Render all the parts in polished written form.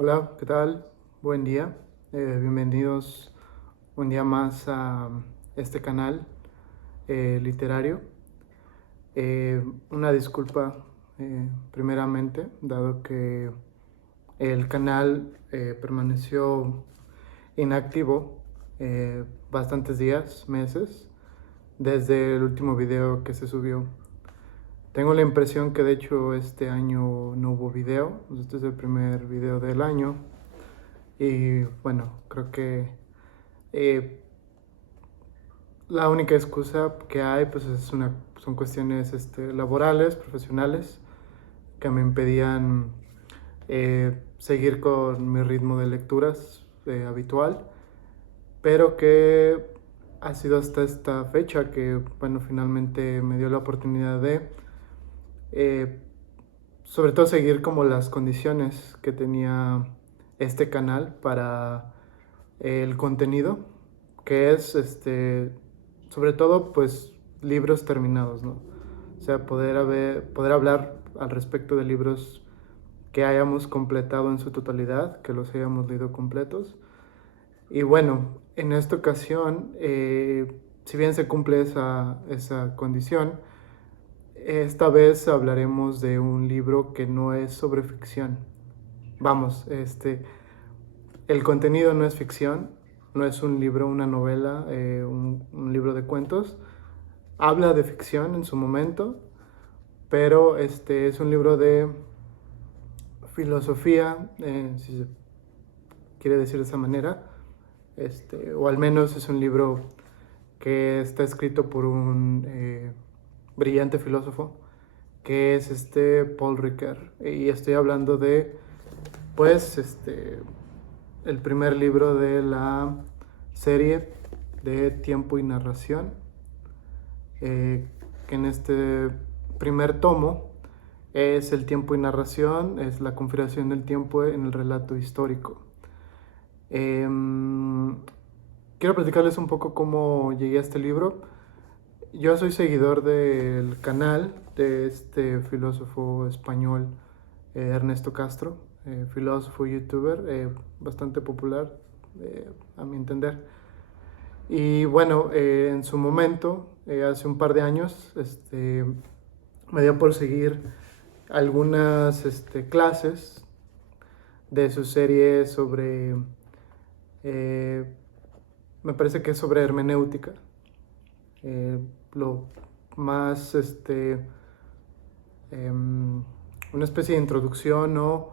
Hola, ¿qué tal? Buen día. Bienvenidos un día más a este canal literario. Una disculpa primeramente, dado que el canal permaneció inactivo bastantes días, meses, desde el último video que se subió. Tengo la impresión que de hecho este año no hubo video, este es el primer video del año. Y bueno, creo que eh, la única excusa que hay pues son cuestiones laborales, profesionales, que me impedían seguir con mi ritmo de lecturas habitual, pero que ha sido hasta esta fecha que, bueno, finalmente me dio la oportunidad de, eh, sobre todo, seguir como las condiciones que tenía este canal para el contenido, que es, sobre todo, pues, libros terminados, ¿no? O sea, poder hablar al respecto de libros que hayamos completado en su totalidad, que los hayamos leído completos. Y bueno, en esta ocasión, si bien se cumple esa condición, esta vez hablaremos de un libro que no es sobre ficción. Vamos, el contenido no es ficción, no es un libro, una novela, un libro de cuentos. Habla de ficción en su momento, pero es un libro de filosofía, si se quiere decir de esa manera, o al menos es un libro que está escrito por un brillante filósofo, que es Paul Ricoeur. Y estoy hablando de, pues, el primer libro de la serie de Tiempo y Narración, que en este primer tomo es el tiempo y narración, es la configuración del tiempo en el relato histórico. Quiero platicarles un poco cómo llegué a este libro. Yo soy seguidor del canal de este filósofo español, Ernesto Castro, filósofo y youtuber, bastante popular, a mi entender. Y bueno, en su momento, hace un par de años, me dio por seguir algunas clases de su serie sobre, eh, me parece que es sobre hermenéutica. Lo más, una especie de introducción o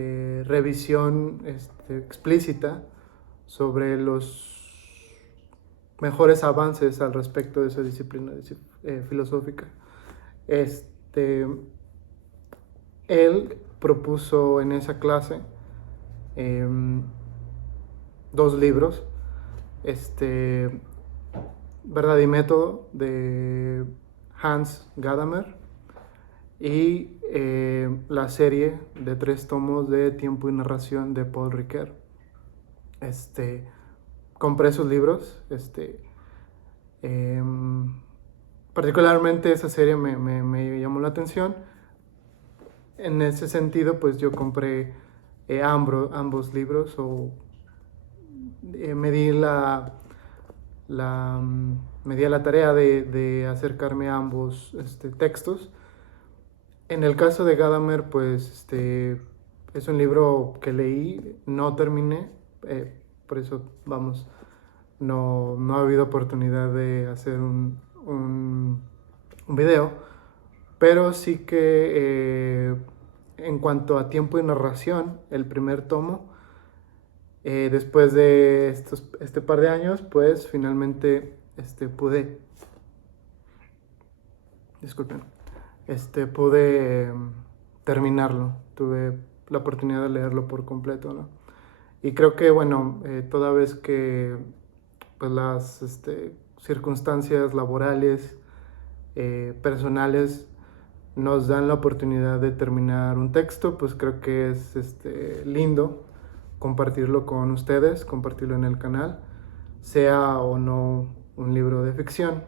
revisión explícita sobre los mejores avances al respecto de esa disciplina filosófica. Este, Él propuso en esa clase eh, dos libros, Verdad y Método de Hans Gadamer y la serie de 3 tomos de Tiempo y Narración de Paul Ricoeur. Compré esos libros, eh, particularmente esa serie me llamó la atención. En ese sentido, pues yo compré ambos libros, o me di me di a la tarea de acercarme a ambos textos. En el caso de Gadamer, pues es un libro que leí, no terminé, por eso, vamos, no ha habido oportunidad de hacer un video, pero sí que en cuanto a tiempo y narración, el primer tomo, después de este par de años, pues finalmente pude, disculpen, pude terminarlo, tuve la oportunidad de leerlo por completo, ¿no? Y creo que, bueno, toda vez que pues, las circunstancias laborales, personales, nos dan la oportunidad de terminar un texto, pues creo que es lindo compartirlo con ustedes, compartirlo en el canal, sea o no un libro de ficción.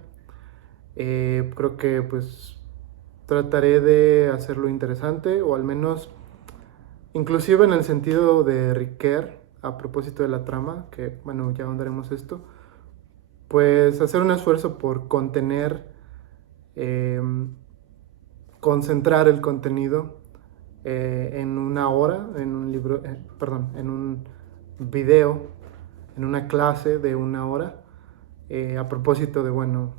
Creo que pues trataré de hacerlo interesante, o al menos inclusive en el sentido de Riquer, a propósito de la trama, que bueno, ya ahondaremos esto, pues hacer un esfuerzo por contener, eh, concentrar el contenido en una hora, en un libro, perdón, en un video, en una clase de una hora, a propósito de, bueno,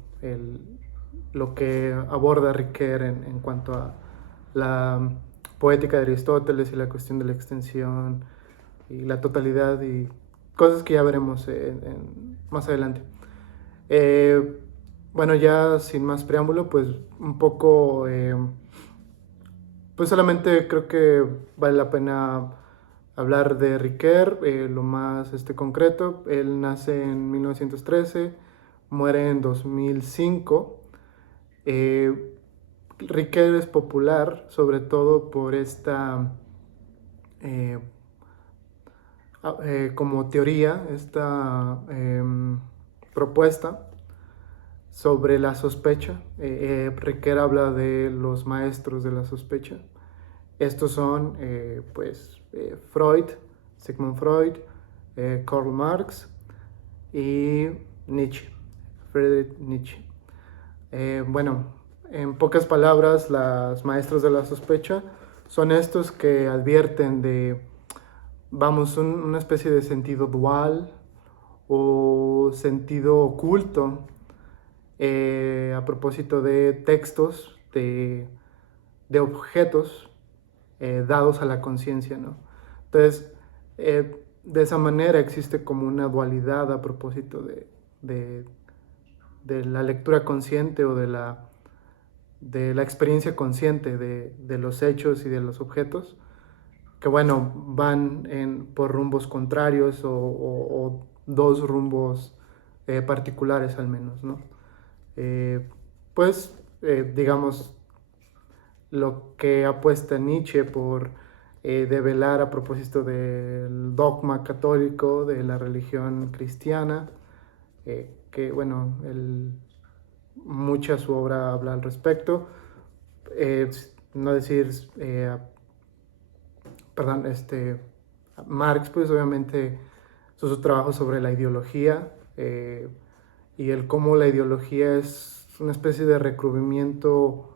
lo que aborda Riquer en cuanto a la poética de Aristóteles y la cuestión de la extensión y la totalidad y cosas que ya veremos más adelante. Bueno, ya sin más preámbulo, pues un poco, pues solamente creo que vale la pena hablar de Riquer, lo más concreto. Él nace en 1913, muere en 2005. Riquer es popular sobre todo por esta, eh, como teoría, esta propuesta sobre la sospecha. Riquer habla de los maestros de la sospecha. Estos son, Freud, Sigmund Freud, Karl Marx y Nietzsche, Friedrich Nietzsche. Bueno, en pocas palabras, los maestros de la sospecha son estos que advierten de, vamos, una especie de sentido dual o sentido oculto a propósito de textos, de objetos dados a la conciencia, ¿no? Entonces, de esa manera existe como una dualidad a propósito de, de la lectura consciente o de la experiencia consciente de los hechos y de los objetos, que bueno, van por rumbos contrarios o dos rumbos particulares al menos, ¿no? Pues, digamos, lo que apuesta Nietzsche por develar a propósito del dogma católico de la religión cristiana, que bueno, mucha su obra habla al respecto. No decir, perdón, Marx, pues obviamente su trabajo sobre la ideología y el cómo la ideología es una especie de recubrimiento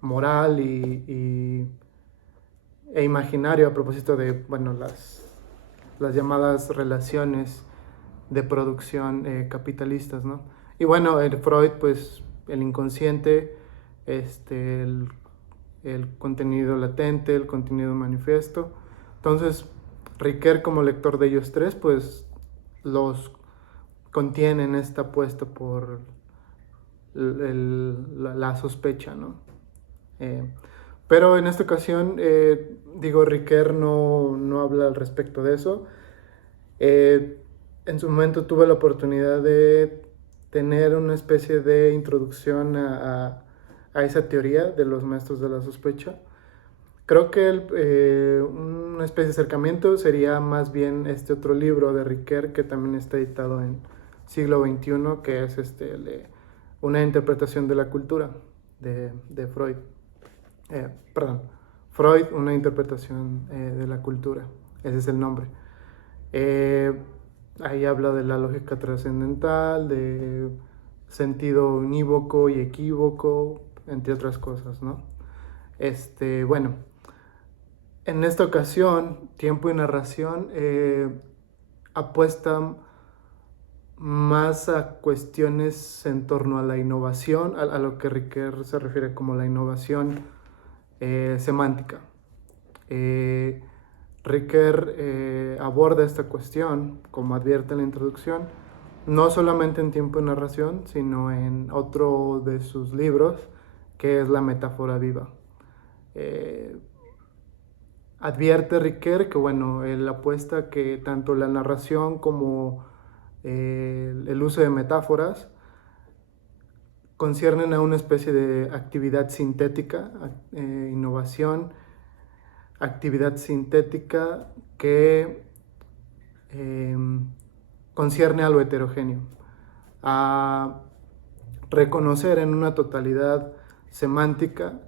moral e imaginario a propósito de, bueno, las llamadas relaciones de producción capitalistas, ¿no? Y bueno, Freud, pues el inconsciente, el contenido latente, el contenido manifiesto. Entonces, Riquer como lector de ellos tres, pues los contiene en esta apuesta por la sospecha, ¿no? Pero en esta ocasión, digo, Riquer no habla al respecto de eso. En su momento tuve la oportunidad de tener una especie de introducción a esa teoría de los maestros de la sospecha. Creo que una especie de acercamiento sería más bien este otro libro de Riquer que también está editado en siglo XXI, que es una interpretación de la cultura de Freud. Perdón, Freud, una interpretación de la cultura, ese es el nombre. Ahí habla de la lógica trascendental, de sentido unívoco y equívoco, entre otras cosas, ¿no? Bueno, en esta ocasión, Tiempo y Narración apuesta más a cuestiones en torno a la innovación, a lo que Riquer se refiere como la innovación semántica. Riquer aborda esta cuestión, como advierte en la introducción, no solamente en Tiempo y Narración, sino en otro de sus libros, que es La Metáfora Viva. Advierte Riquer que, bueno, él apuesta que tanto la narración como el uso de metáforas conciernen a una especie de actividad sintética, innovación, actividad sintética que concierne a lo heterogéneo, a reconocer en una totalidad semántica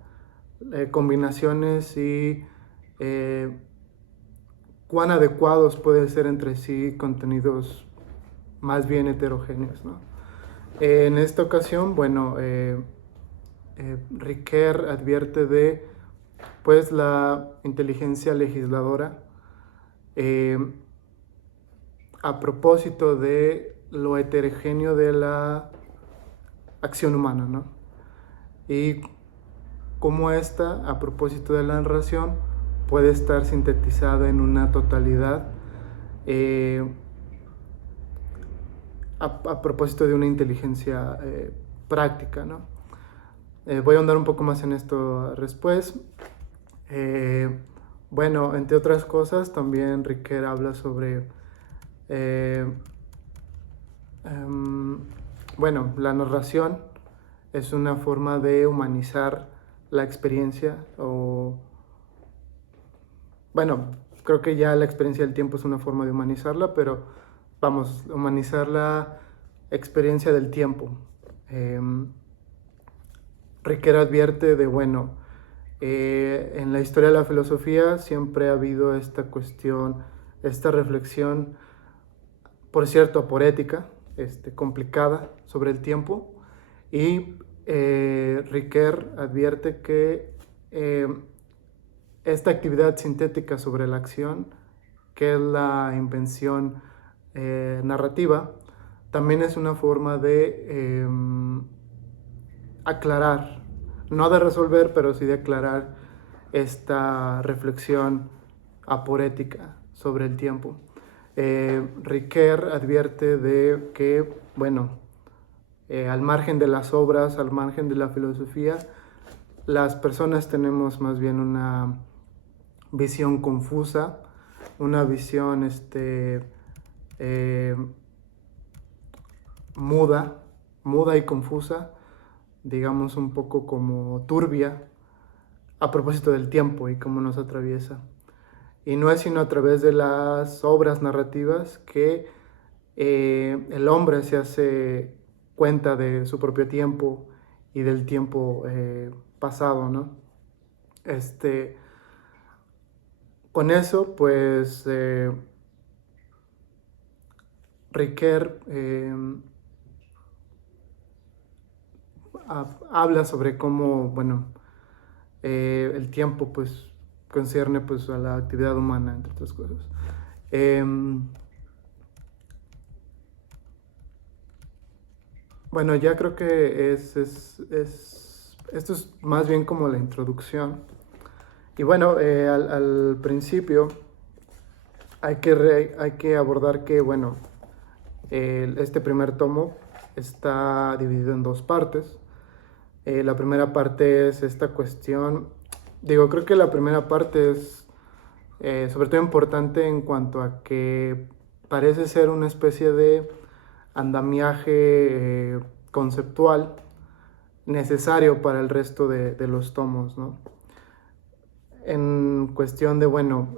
combinaciones y cuán adecuados pueden ser entre sí contenidos más bien heterogéneos, ¿no? En esta ocasión, bueno, Riquer advierte de pues la inteligencia legisladora a propósito de lo heterogéneo de la acción humana, ¿no? Y cómo esta, a propósito de la narración, puede estar sintetizada en una totalidad a propósito de una inteligencia práctica, ¿no? Voy a ahondar un poco más en esto después. Bueno, entre otras cosas, también Riquer habla sobre, bueno, la narración es una forma de humanizar la experiencia o, bueno, creo que ya la experiencia del tiempo es una forma de humanizarla, pero vamos, humanizar la experiencia del tiempo. Riquer advierte de, bueno, en la historia de la filosofía siempre ha habido esta cuestión, esta reflexión, por cierto, aporética, complicada sobre el tiempo, y Riquer advierte que esta actividad sintética sobre la acción, que es la invención narrativa, también es una forma de aclarar, no de resolver, pero sí de aclarar esta reflexión aporética sobre el tiempo. Riquer advierte de que, bueno, al margen de las obras, al margen de la filosofía, las personas tenemos más bien una visión confusa, una visión muda y confusa, digamos un poco como turbia, a propósito del tiempo y cómo nos atraviesa. Y no es sino a través de las obras narrativas que el hombre se hace cuenta de su propio tiempo y del tiempo pasado, ¿no? Con eso, pues, Riquer habla sobre cómo, bueno, el tiempo, pues, concierne, pues, a la actividad humana, entre otras cosas. Bueno, ya creo que esto es más bien como la introducción. Y bueno, al principio hay que abordar que, bueno, este primer tomo está dividido en dos partes. La primera parte es esta cuestión, creo que la primera parte es sobre todo importante en cuanto a que parece ser una especie de andamiaje conceptual necesario para el resto de los tomos, ¿no? En cuestión de, bueno,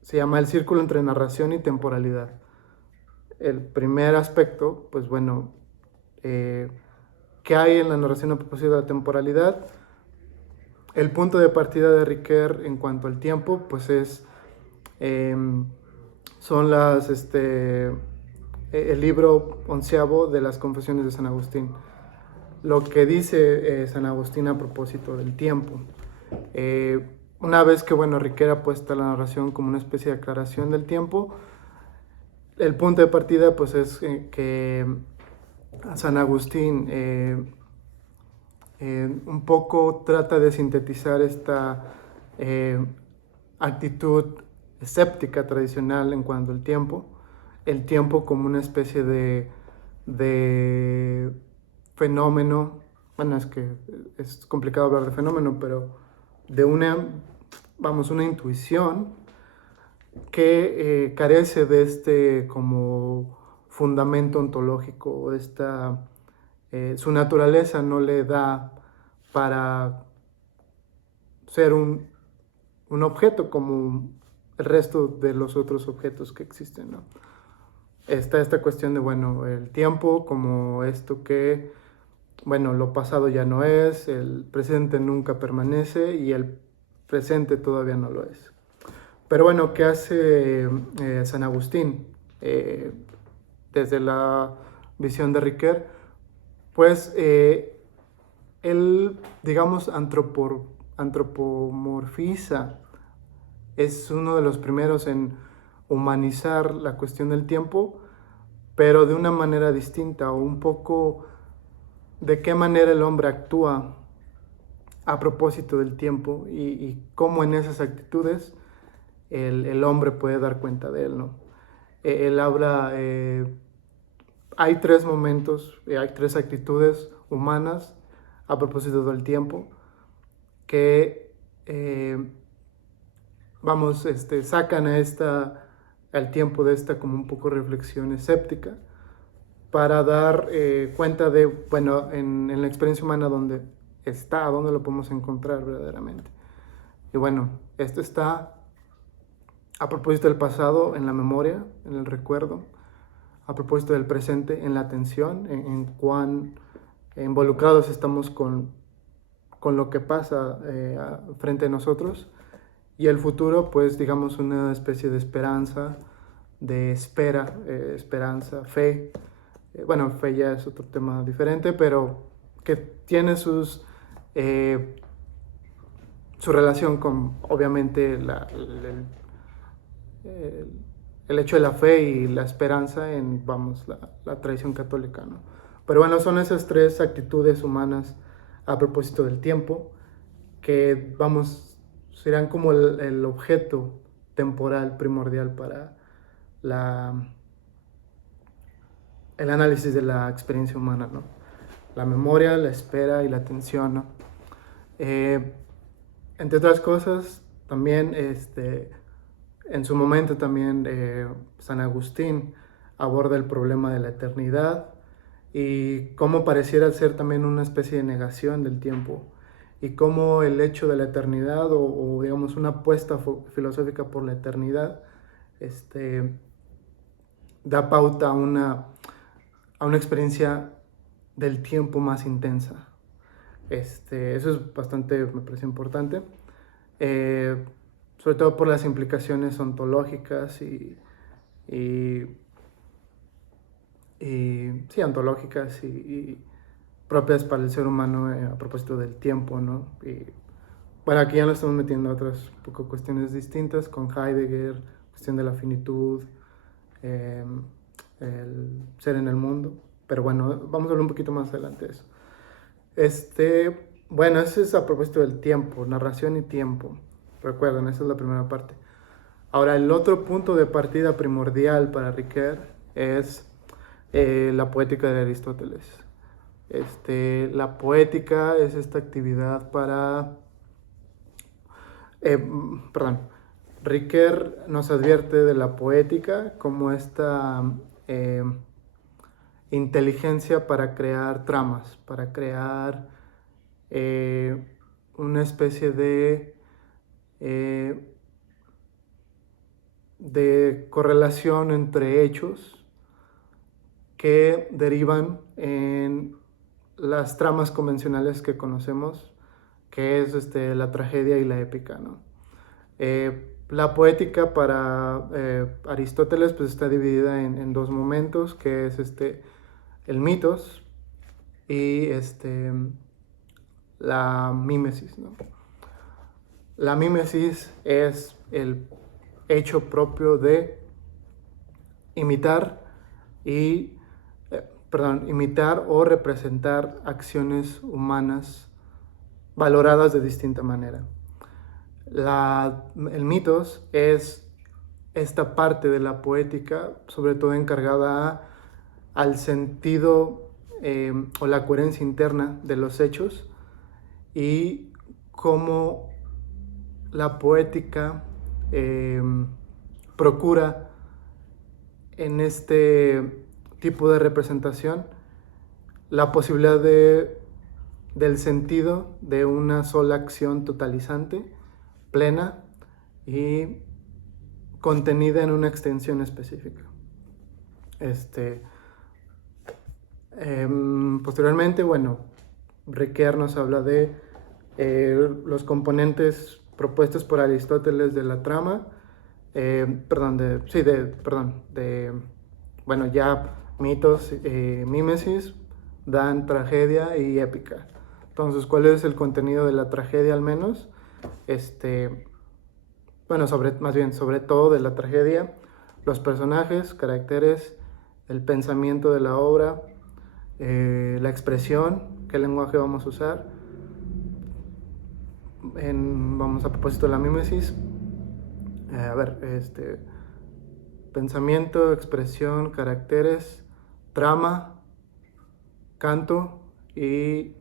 se llama el círculo entre narración y temporalidad. El primer aspecto, pues bueno, ¿qué hay en la narración a propósito de la temporalidad? El punto de partida de Riquer en cuanto al tiempo, pues son el libro 11º de las Confesiones de San Agustín. Lo que dice San Agustín a propósito del tiempo. Una vez que, bueno, Riquer ha puesto la narración como una especie de aclaración del tiempo, el punto de partida, pues, es que San Agustín un poco trata de sintetizar esta actitud escéptica tradicional en cuanto al tiempo, el tiempo como una especie de fenómeno, bueno, es que es complicado hablar de fenómeno, pero de una intuición que carece de como fundamento ontológico, su naturaleza no le da para ser un objeto como el resto de los otros objetos que existen, ¿no? Está esta cuestión de, bueno, el tiempo como esto que, bueno, lo pasado ya no es, el presente nunca permanece y el presente todavía no lo es. Pero bueno, ¿qué hace San Agustín desde la visión de Riquer? Pues él, digamos, antropomorfiza, es uno de los primeros en humanizar la cuestión del tiempo, pero de una manera distinta, o un poco de qué manera el hombre actúa a propósito del tiempo y cómo en esas actitudes el hombre puede dar cuenta de él, ¿no? Él habla, hay tres momentos, hay tres actitudes humanas a propósito del tiempo que, sacan al tiempo de esta como un poco reflexión escéptica para dar cuenta de, bueno, en la experiencia humana dónde está, dónde lo podemos encontrar verdaderamente. Y bueno, esto está a propósito del pasado en la memoria, en el recuerdo, a propósito del presente en la atención, en cuán involucrados estamos con lo que pasa frente a nosotros, y el futuro, pues digamos una especie de esperanza, de esperanza, fe. Bueno, fe ya es otro tema diferente, pero que tiene su relación con, obviamente, el hecho de la fe y la esperanza en, vamos, la tradición católica, ¿no? Pero bueno, son esas tres actitudes humanas a propósito del tiempo que, vamos, serán como el objeto temporal primordial para el análisis de la experiencia humana, ¿no? La memoria, la espera y la atención, ¿no? Entre otras cosas, también en su momento también San Agustín aborda el problema de la eternidad y cómo pareciera ser también una especie de negación del tiempo, y cómo el hecho de la eternidad o digamos una apuesta filosófica por la eternidad da pauta a una experiencia del tiempo más intensa. Eso es bastante, me parece importante, sobre todo por las implicaciones ontológicas sí, ontológicas y propias para el ser humano a propósito del tiempo, ¿no? Y bueno, aquí ya nos estamos metiendo a otras poco cuestiones distintas con Heidegger, cuestión de la finitud, el ser en el mundo, pero bueno, vamos a hablar un poquito más adelante de eso. Bueno, eso es a propósito del tiempo, narración y tiempo. Recuerden, esa es la primera parte. Ahora, el otro punto de partida primordial para Riquer es la poética de Aristóteles. La poética es esta actividad para... Riquer nos advierte de la poética como esta inteligencia para crear tramas, para crear una especie de correlación entre hechos que derivan en las tramas convencionales que conocemos, que es la tragedia y la épica, ¿no? La poética para Aristóteles pues está dividida en dos momentos, que es el mitos y la mímesis, ¿no? La mímesis es el hecho propio de imitar imitar o representar acciones humanas valoradas de distinta manera. El mitos es esta parte de la poética, sobre todo encargada al sentido o la coherencia interna de los hechos, y cómo la poética procura en este tipo de representación la posibilidad del sentido de una sola acción totalizante, plena y contenida en una extensión específica. Posteriormente, bueno, Riquer nos habla de los componentes propuestos por Aristóteles de la trama, bueno, ya mitos, mímesis, dan tragedia y épica. Entonces, ¿cuál es el contenido de la tragedia al menos? Bueno, sobre todo de la tragedia, los personajes, caracteres, el pensamiento de la obra, la expresión, qué lenguaje vamos a usar. Vamos a propósito de la mímesis. Pensamiento, expresión, caracteres, trama, canto y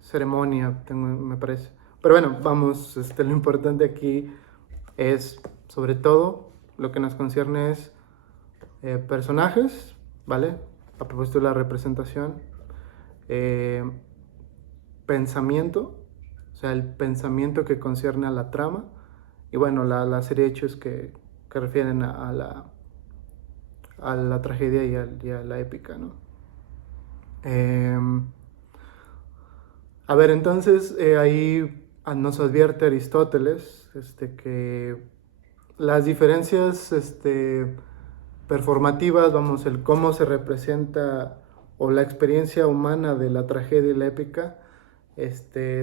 ceremonia, me parece. Pero bueno, vamos, lo importante aquí es, sobre todo, lo que nos concierne es personajes, ¿vale? A propósito de la representación, pensamiento, o sea, el pensamiento que concierne a la trama, y bueno, la serie de hechos que refieren a la tragedia y a la épica, ¿no? A ver, entonces ahí nos advierte Aristóteles que las diferencias performativas, vamos, el cómo se representa o la experiencia humana de la tragedia y la épica,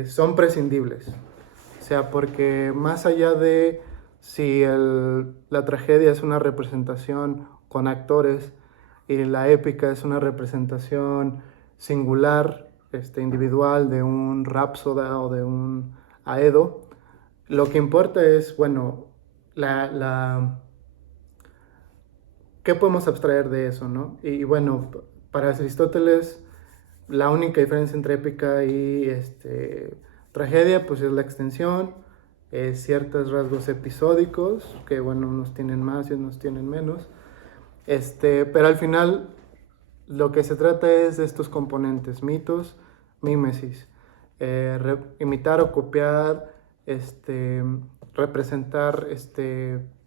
son prescindibles. O sea, porque más allá de si la tragedia es una representación con actores y la épica es una representación singular, individual de un Rápsoda o de un Aedo, lo que importa es, bueno, ¿qué podemos abstraer de eso, no? Y bueno, para Aristóteles, la única diferencia entre épica y tragedia, pues es la extensión, ciertos rasgos episódicos, que bueno, unos tienen más y unos tienen menos, pero al final lo que se trata es de estos componentes, mitos, mímesis, imitar o copiar, representar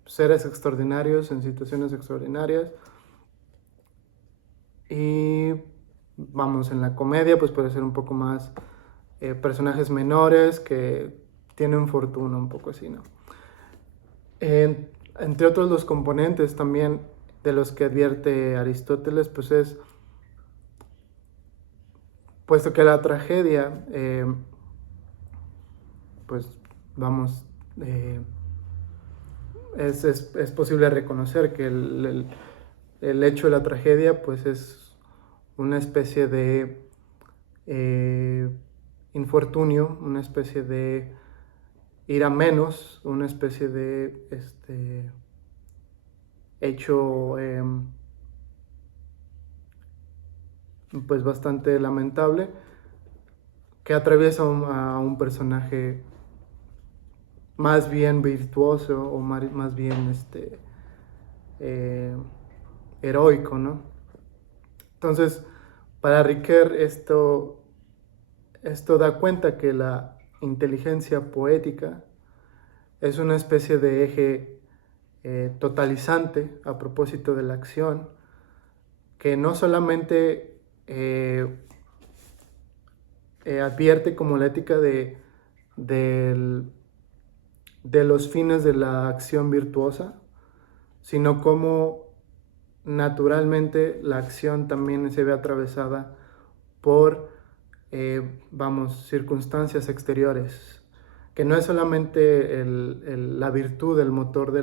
seres extraordinarios en situaciones extraordinarias. Y vamos, en la comedia pues puede ser un poco más personajes menores que tienen fortuna, un poco así, ¿no? Entre otros los componentes también de los que advierte Aristóteles, pues es, puesto que la tragedia, pues vamos, es posible reconocer que el hecho de la tragedia pues es una especie de infortunio, una especie de ir a menos, una especie de hecho pues bastante lamentable que atraviesa a un personaje más bien virtuoso o más bien heroico, ¿no? Entonces, para Ricoeur esto da cuenta que la inteligencia poética es una especie de eje totalizante a propósito de la acción, que no solamente advierte como la ética de los fines de la acción virtuosa, sino como naturalmente la acción también se ve atravesada por, circunstancias exteriores, que no es solamente la virtud, el motor de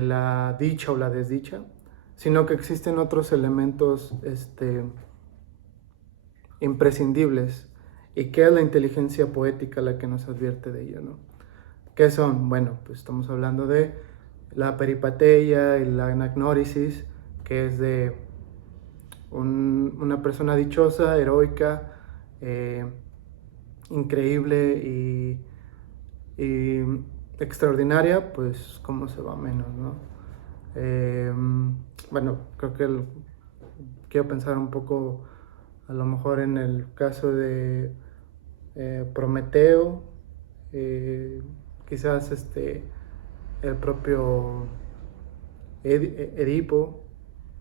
la dicha o la desdicha, sino que existen otros elementos imprescindibles, y que es la inteligencia poética la que nos advierte de ello, ¿no? ¿Qué son? Bueno, pues estamos hablando de la peripateia y la anagnórisis, que es de una persona dichosa, heroica, increíble y extraordinaria, pues cómo se va menos, ¿no? Bueno, creo que quiero pensar un poco a lo mejor en el caso de Prometeo, quizás el propio Edipo,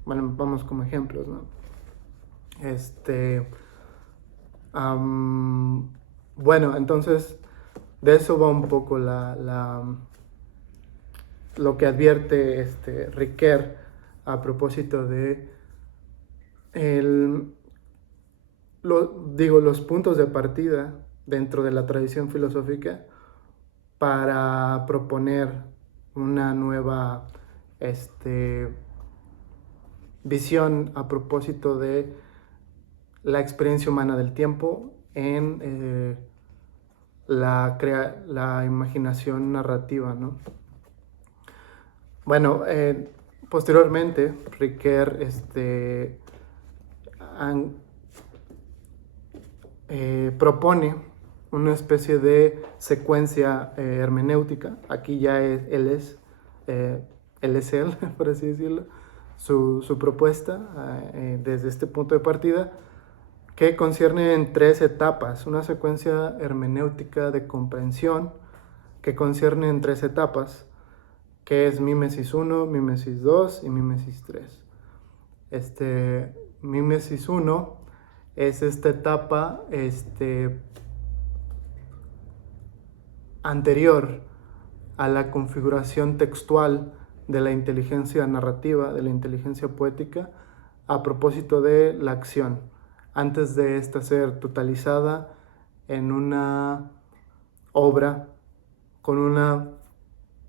bueno, vamos como ejemplos, ¿no? Bueno, entonces De eso va un poco lo que advierte Ricoeur a propósito de los puntos de partida dentro de la tradición filosófica para proponer una nueva visión a propósito de la experiencia humana del tiempo en la imaginación narrativa, ¿no? Bueno, posteriormente Ricoeur propone una especie de secuencia hermenéutica. Aquí ya él es él, por así decirlo, su propuesta desde este punto de partida, que concierne en 3 etapas, una secuencia hermenéutica de comprensión que concierne en 3 etapas, que es mímesis 1, mímesis 2 y mímesis 3. Mímesis 1 es esta etapa anterior a la configuración textual de la inteligencia narrativa, de la inteligencia poética, a propósito de la acción, antes de esta ser totalizada en una obra con una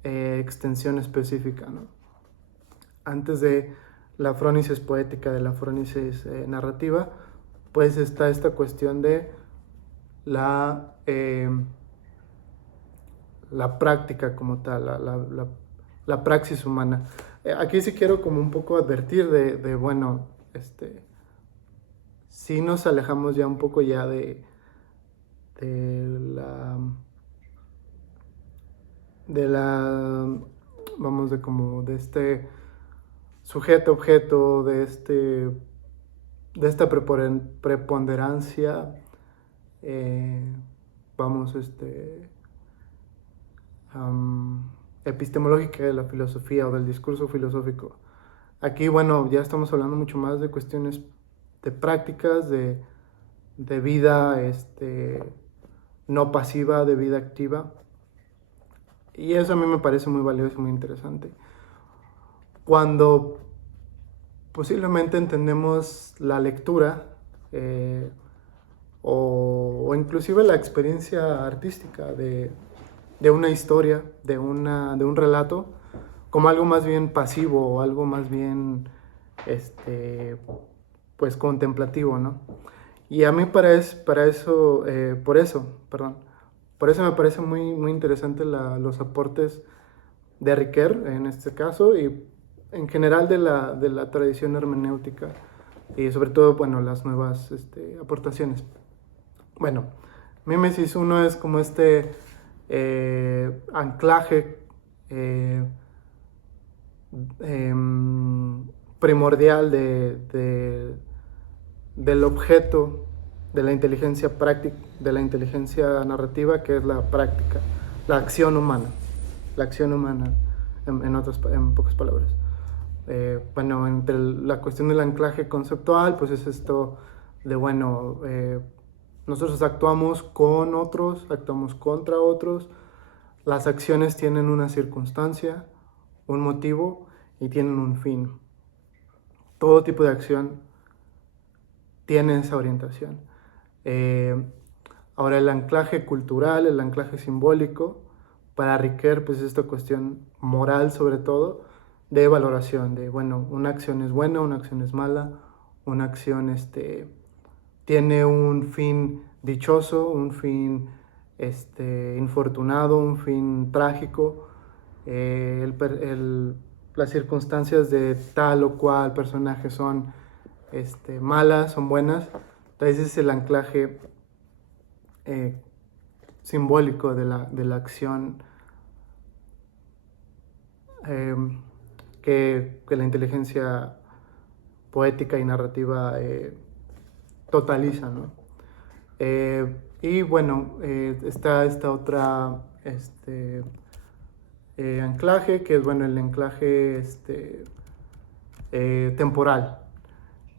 extensión específica, ¿no? Antes de la frónesis poética, de la frónesis narrativa, pues está esta cuestión de la práctica como tal, la praxis humana. Aquí sí quiero como un poco advertir bueno, sí nos alejamos ya un poco ya de la, vamos, de este sujeto-objeto, de esta preponderancia, vamos, epistemológica de la filosofía o del discurso filosófico. Aquí, bueno, ya estamos hablando mucho más de cuestiones de prácticas, de vida no pasiva, de vida activa. Y eso a mí me parece muy valioso y muy interesante. Cuando posiblemente entendemos la lectura o inclusive la experiencia artística de una historia, de un relato, como algo más bien pasivo o algo más bien pues contemplativo, ¿no? Y a mí por eso me parece muy, muy interesante los aportes de Ricoeur en este caso y en general de la tradición hermenéutica y sobre todo, bueno, las nuevas aportaciones. Bueno, mímesis 1 es como anclaje primordial del objeto de la inteligencia práctica, de la inteligencia narrativa, que es la práctica, la acción humana, en pocas palabras. Bueno, entre la cuestión del anclaje conceptual, pues es esto de, bueno, nosotros actuamos con otros, actuamos contra otros, las acciones tienen una circunstancia, un motivo y tienen un fin. Todo tipo de acción tiene esa orientación. Ahora, el anclaje cultural, el anclaje simbólico, para Ricoeur, pues es esta cuestión moral sobre todo, de valoración, de, bueno, una acción es buena, una acción es mala, una acción tiene un fin dichoso, un fin infortunado, un fin trágico, las circunstancias de tal o cual personaje son malas, son buenas. Entonces es el anclaje simbólico de la acción que la inteligencia poética y narrativa totaliza, ¿no? Y bueno, está esta otra anclaje, que es, bueno, el anclaje temporal.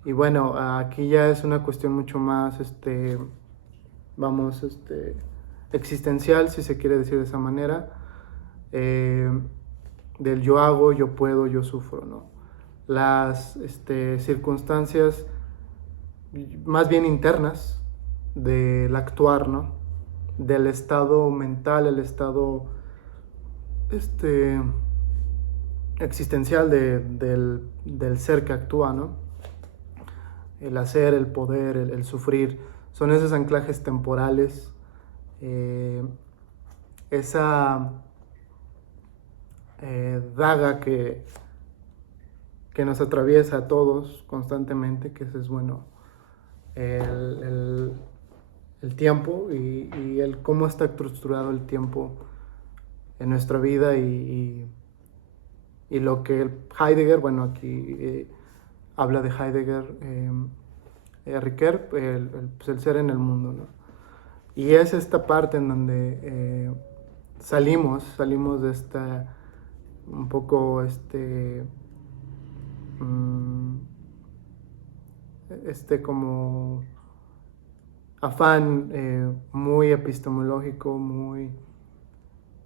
Y bueno, aquí ya es una cuestión mucho más, vamos, existencial, si se quiere decir de esa manera, del yo hago, yo puedo, yo sufro, ¿no? Las circunstancias más bien internas del actuar, ¿no? Del estado mental, el estado existencial del ser que actúa, ¿no? El hacer, el poder, el sufrir, son esos anclajes temporales, esa daga que nos atraviesa a todos constantemente, que ese es bueno, el, el tiempo y el cómo está estructurado el tiempo en nuestra vida y lo que Heidegger, bueno, aquí habla de Heidegger, Ricoeur, pues el ser en el mundo, ¿no? Y es esta parte en donde salimos de esta, un poco, como afán muy epistemológico, muy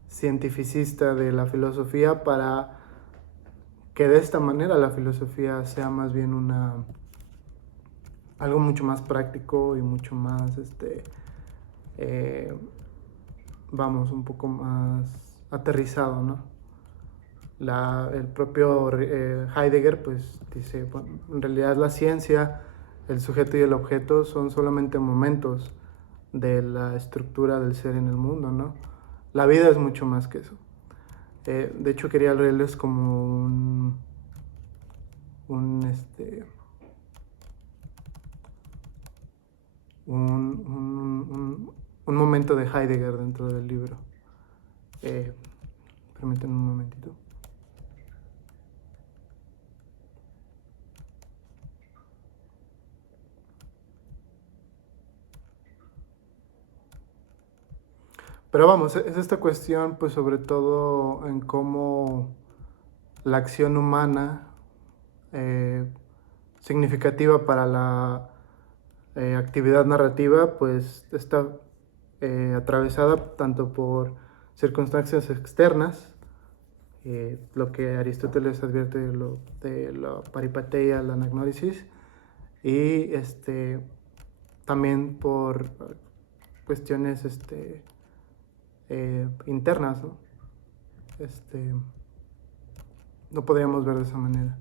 cientificista de la filosofía, para que de esta manera la filosofía sea más bien algo mucho más práctico y mucho más, vamos, un poco más aterrizado, ¿no? El propio Heidegger pues dice, bueno, en realidad la ciencia, el sujeto y el objeto son solamente momentos de la estructura del ser en el mundo, ¿no? La vida es mucho más que eso. De hecho quería leerles como un momento de Heidegger dentro del libro. Permítanme un momentito. Pero vamos, es esta cuestión, pues sobre todo en cómo la acción humana significativa para la actividad narrativa, pues está atravesada tanto por circunstancias externas, lo que Aristóteles advierte de la peripateia, la anagnórisis, y también por cuestiones internas, ¿no? No podríamos ver de esa manera.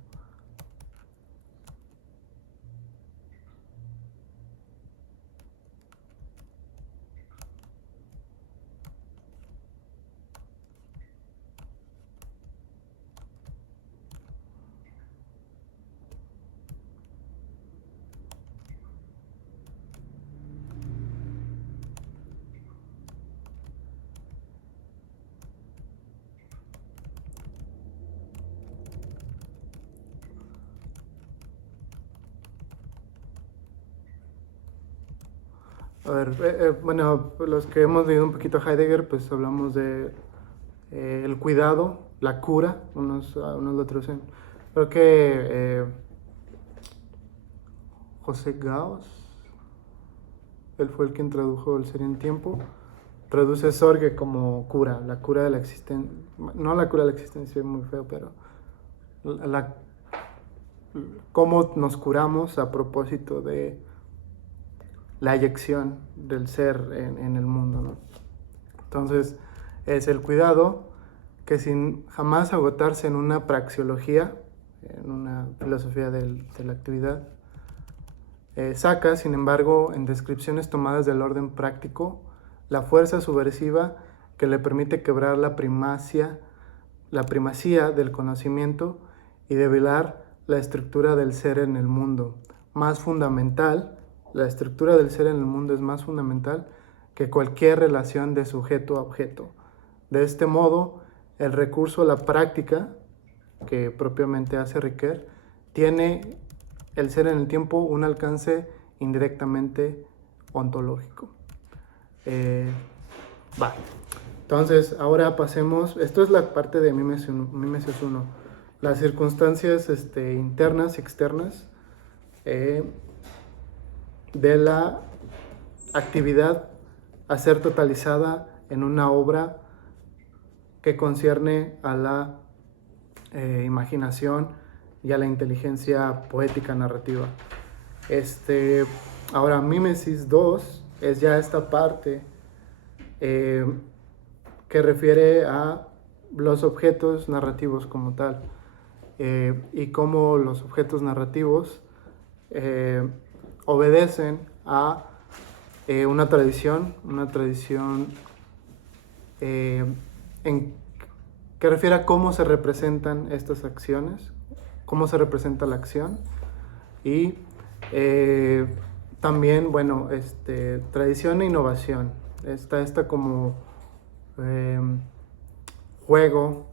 A ver, bueno, los que hemos leído un poquito Heidegger, pues hablamos de el cuidado, la cura, unos lo traducen. Creo que José Gauss, él fue el quien tradujo El ser en tiempo, traduce Sorge como cura, la cura de la existencia, no la cura de la existencia, es muy feo, pero cómo nos curamos a propósito de la eyección del ser en el mundo, ¿no? Entonces, es el cuidado que sin jamás agotarse en una praxeología, en una filosofía de la actividad, saca, sin embargo, en descripciones tomadas del orden práctico, la fuerza subversiva que le permite quebrar la primacía del conocimiento y develar la estructura del ser en el mundo. Más fundamental, la estructura del ser en el mundo es más fundamental que cualquier relación de sujeto a objeto. De este modo, el recurso a la práctica, que propiamente hace Ricoeur, tiene el ser en el tiempo un alcance indirectamente ontológico. Entonces, ahora pasemos, esto es la parte de Mimesis 1, las circunstancias internas y externas de la actividad a ser totalizada en una obra que concierne a la imaginación y a la inteligencia poética narrativa. Ahora, Mímesis 2 es ya esta parte que refiere a los objetos narrativos como tal, y cómo los objetos narrativos obedecen a una tradición que refiere a cómo se representan estas acciones, cómo se representa la acción, y también, bueno, tradición e innovación. Esta como juego,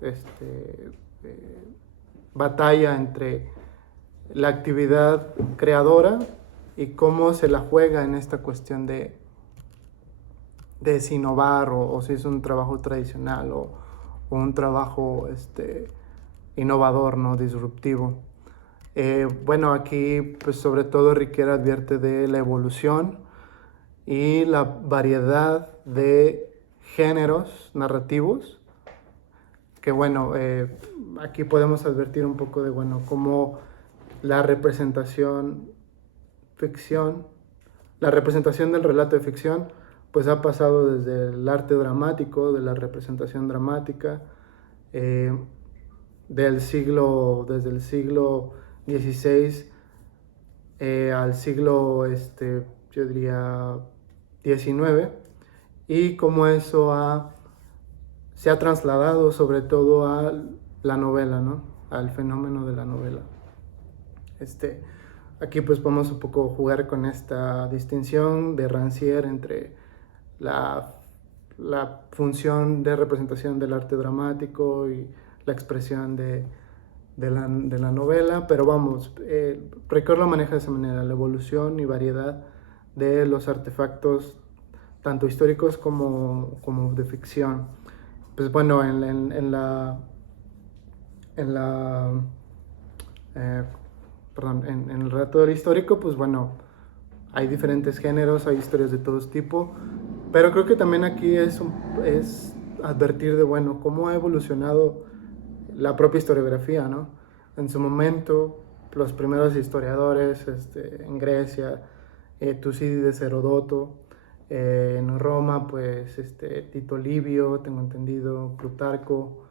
batalla entre la actividad creadora y cómo se la juega en esta cuestión de si innovar o si es un trabajo tradicional o un trabajo innovador, ¿no? Disruptivo. Bueno, aquí pues sobre todo Riquer advierte de la evolución y la variedad de géneros narrativos, que bueno, aquí podemos advertir un poco de, bueno, cómo la representación del relato de ficción, pues ha pasado desde el arte dramático, de la representación dramática, desde el siglo XVI al siglo, yo diría, XIX, y cómo eso se ha trasladado sobre todo a la novela, ¿no? Al fenómeno de la novela. Aquí pues podemos un poco jugar con esta distinción de Rancière entre la función de representación del arte dramático y la expresión de la novela, pero vamos, Ricoeur lo maneja de esa manera, la evolución y variedad de los artefactos, tanto históricos como de ficción. Pues bueno, en el relato del histórico, pues bueno, hay diferentes géneros, hay historias de todo tipo, pero creo que también aquí es advertir de, bueno, cómo ha evolucionado la propia historiografía, ¿no? En su momento, los primeros historiadores en Grecia, Tucídides, Heródoto, en Roma, pues Tito Livio, tengo entendido, Plutarco,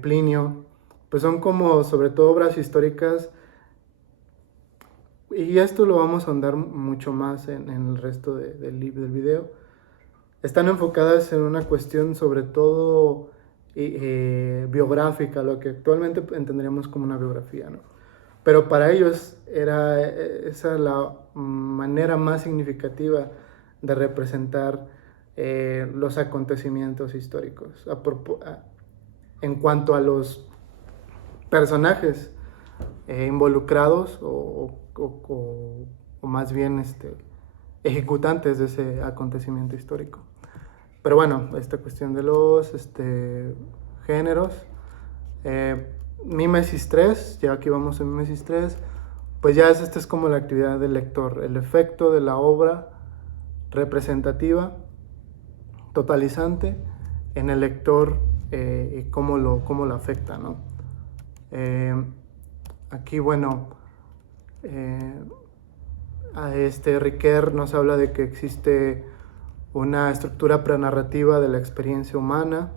Plinio, pues son como sobre todo obras históricas, y esto lo vamos a ahondar mucho más en el resto del video. Están enfocadas en una cuestión sobre todo biográfica, lo que actualmente entenderíamos como una biografía, ¿no? Pero para ellos era esa la manera más significativa de representar los acontecimientos históricos. En cuanto a los personajes involucrados o más bien ejecutantes de ese acontecimiento histórico. Pero bueno, esta cuestión de los géneros. Mímesis 3, ya aquí vamos en Mímesis 3, pues ya esta es como la actividad del lector, el efecto de la obra representativa, totalizante, en el lector y cómo lo afecta, ¿no? Aquí, bueno, Riquer nos habla de que existe una estructura prenarrativa de la experiencia humana.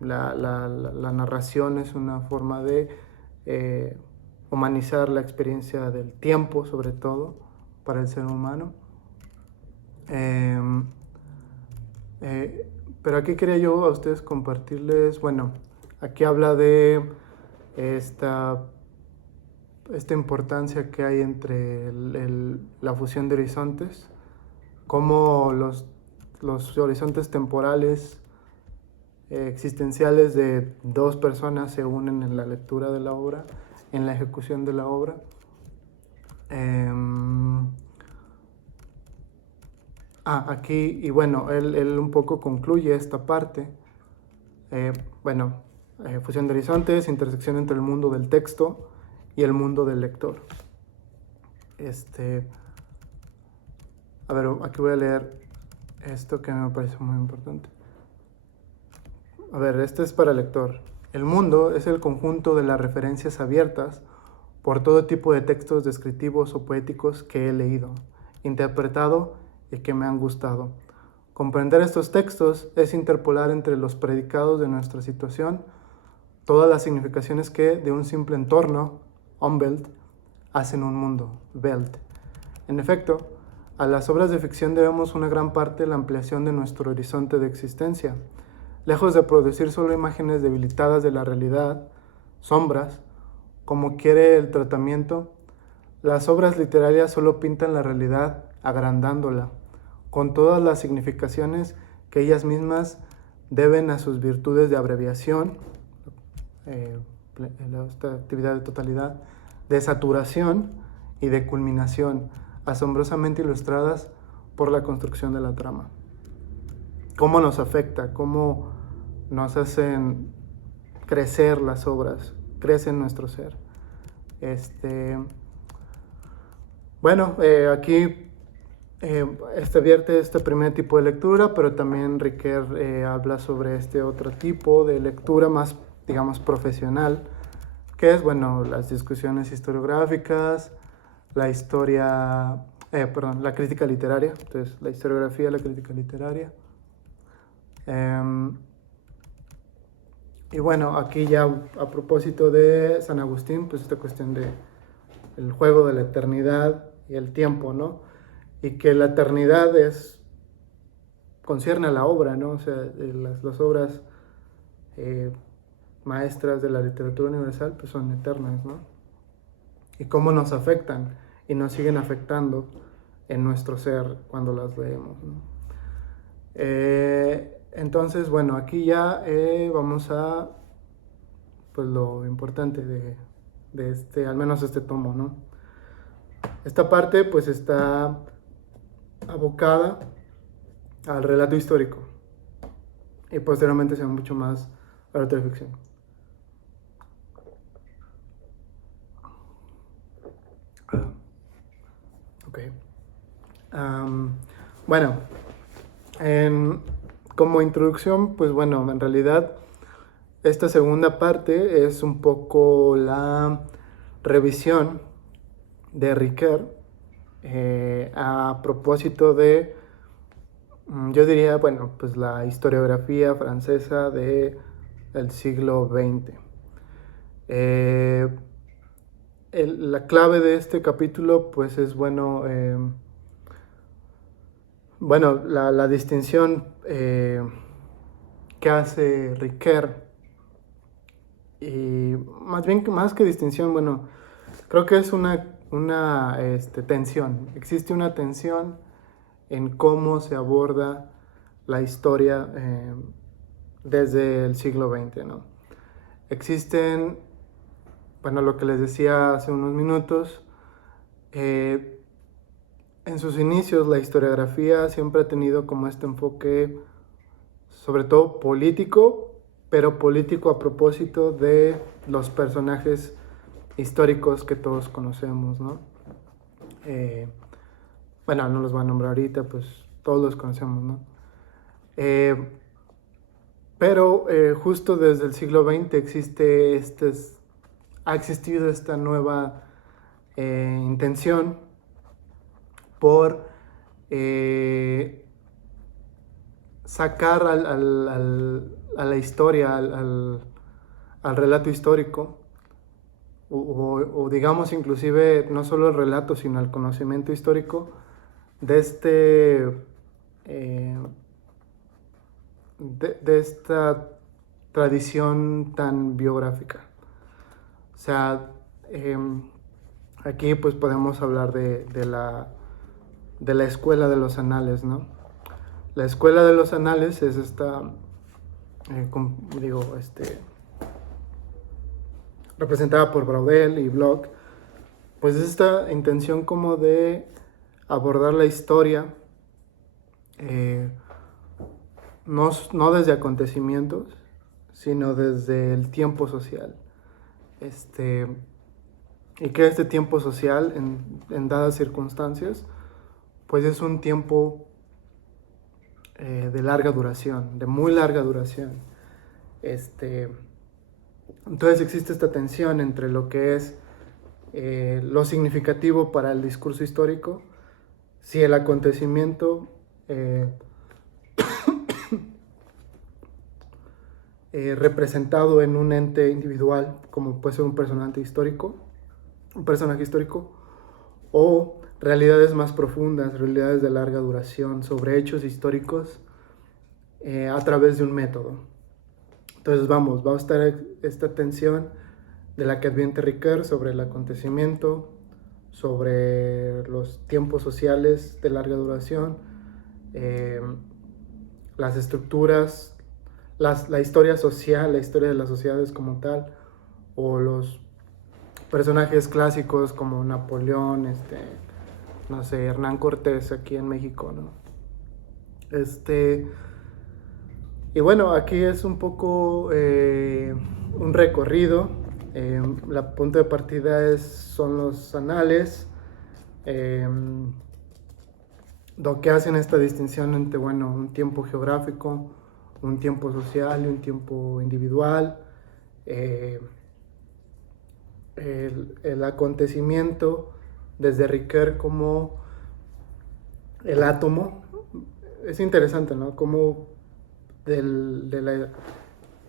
La narración es una forma de humanizar la experiencia del tiempo, sobre todo, para el ser humano. Pero aquí quería yo a ustedes compartirles, bueno, aquí habla de esta importancia que hay entre la fusión de horizontes, cómo los horizontes temporales existenciales de dos personas se unen en la lectura de la obra, en la ejecución de la obra. Aquí, y bueno, él un poco concluye esta parte. Fusión de horizontes, intersección entre el mundo del texto y el mundo del lector. A ver, aquí voy a leer esto que me parece muy importante. A ver, este es para el lector. El mundo es el conjunto de las referencias abiertas por todo tipo de textos descriptivos o poéticos que he leído, interpretado y que me han gustado. Comprender estos textos es interpolar entre los predicados de nuestra situación todas las significaciones que de un simple entorno, Umwelt, hacen un mundo, Welt. En efecto, a las obras de ficción debemos una gran parte de la ampliación de nuestro horizonte de existencia. Lejos de producir solo imágenes debilitadas de la realidad, sombras, como quiere el tratamiento, las obras literarias solo pintan la realidad agrandándola, con todas las significaciones que ellas mismas deben a sus virtudes de abreviación, esta actividad de totalidad, de saturación y de culminación, asombrosamente ilustradas por la construcción de la trama. ¿Cómo nos afecta? ¿Cómo nos hacen crecer las obras? Crecen nuestro ser. Bueno, aquí vierte este primer tipo de lectura, pero también Riquer habla sobre este otro tipo de lectura más, digamos, profesional, que es, bueno, las discusiones historiográficas, la crítica literaria, entonces la historiografía, la crítica literaria. Y bueno, aquí ya a propósito de San Agustín, pues esta cuestión de el juego de la eternidad y el tiempo, ¿no? Y que la eternidad concierne a la obra, ¿no? O sea, las obras maestras de la literatura universal pues son eternas, ¿no? Y cómo nos afectan y nos siguen afectando en nuestro ser cuando las leemos, ¿no? Entonces, bueno, aquí ya vamos a pues lo importante de este, al menos este tomo, ¿no? Esta parte pues está abocada al relato histórico y posteriormente se va mucho más a la ficción. Ok. Bueno, como introducción, pues bueno, en realidad esta segunda parte es un poco la revisión de Riquer a propósito de, yo diría, bueno, pues la historiografía francesa del siglo XX. La clave de este capítulo, pues es bueno, la distinción que hace Riquer, y más que distinción, bueno, creo que es una tensión. Existe una tensión en cómo se aborda la historia desde el siglo XX, ¿no? Existen, bueno, lo que les decía hace unos minutos, en sus inicios la historiografía siempre ha tenido como este enfoque, sobre todo político, pero político a propósito de los personajes históricos que todos conocemos, ¿no? Bueno, no los voy a nombrar ahorita, pues todos los conocemos, ¿no? Pero justo desde el siglo XX ha existido esta nueva intención por sacar a la historia, al relato histórico, o digamos inclusive no solo el relato, sino el conocimiento histórico de de esta tradición tan biográfica. O sea, aquí pues podemos hablar de la escuela de los anales, ¿no? La escuela de los anales es esta, representada por Braudel y Bloch, pues es esta intención como de abordar la historia no desde acontecimientos, sino desde el tiempo social. Y que este tiempo social, en dadas circunstancias, pues es un tiempo de larga duración, de muy larga duración. Entonces existe esta tensión entre lo que es lo significativo para el discurso histórico, si el acontecimiento representado en un ente individual, como puede ser un personaje histórico, o realidades más profundas, realidades de larga duración, sobre hechos históricos a través de un método. Entonces va a estar esta tensión de la que advierte Ricoeur sobre el acontecimiento, sobre los tiempos sociales de larga duración, las estructuras, la historia social, la historia de las sociedades como tal, o los personajes clásicos como Napoleón, no sé, Hernán Cortés aquí en México, ¿no? Y bueno, aquí es un poco un recorrido. La punto de partida son los anales, lo que hacen esta distinción entre, bueno, un tiempo geográfico, un tiempo social y un tiempo individual. El acontecimiento desde Ricoeur como el átomo. Es interesante, ¿no? Como de la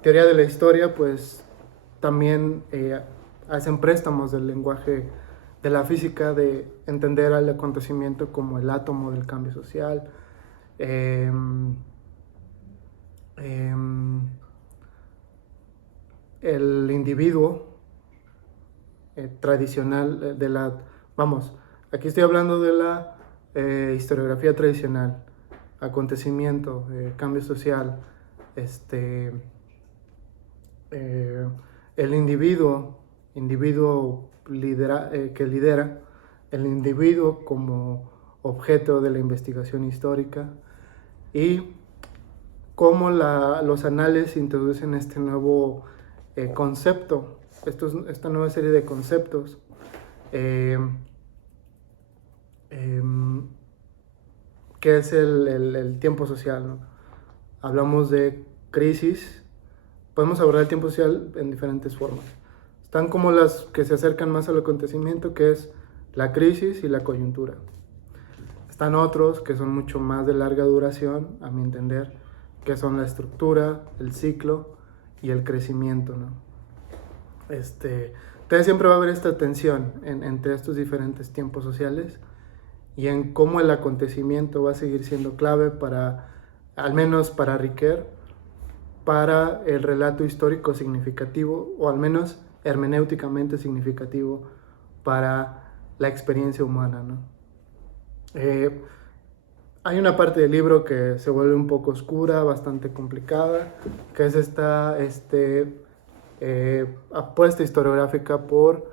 teoría de la historia, pues también hacen préstamos del lenguaje de la física, de entender al acontecimiento como el átomo del cambio social. El individuo tradicional aquí estoy hablando de la historiografía tradicional, acontecimiento, cambio social, el individuo que lidera, el individuo como objeto de la investigación histórica, y cómo los anales introducen este nuevo concepto, esta nueva serie de conceptos que es el tiempo social, ¿no? Hablamos de crisis, podemos abordar el tiempo social en diferentes formas. Están como las que se acercan más al acontecimiento, que es la crisis y la coyuntura. Están otros que son mucho más de larga duración, a mi entender, que son la estructura, el ciclo y el crecimiento, ¿no? Entonces siempre va a haber esta tensión entre estos diferentes tiempos sociales y en cómo el acontecimiento va a seguir siendo clave al menos para Ricoeur, para el relato histórico significativo, o al menos hermenéuticamente significativo para la experiencia humana, ¿no? Hay una parte del libro que se vuelve un poco oscura, bastante complicada, que es esta apuesta historiográfica por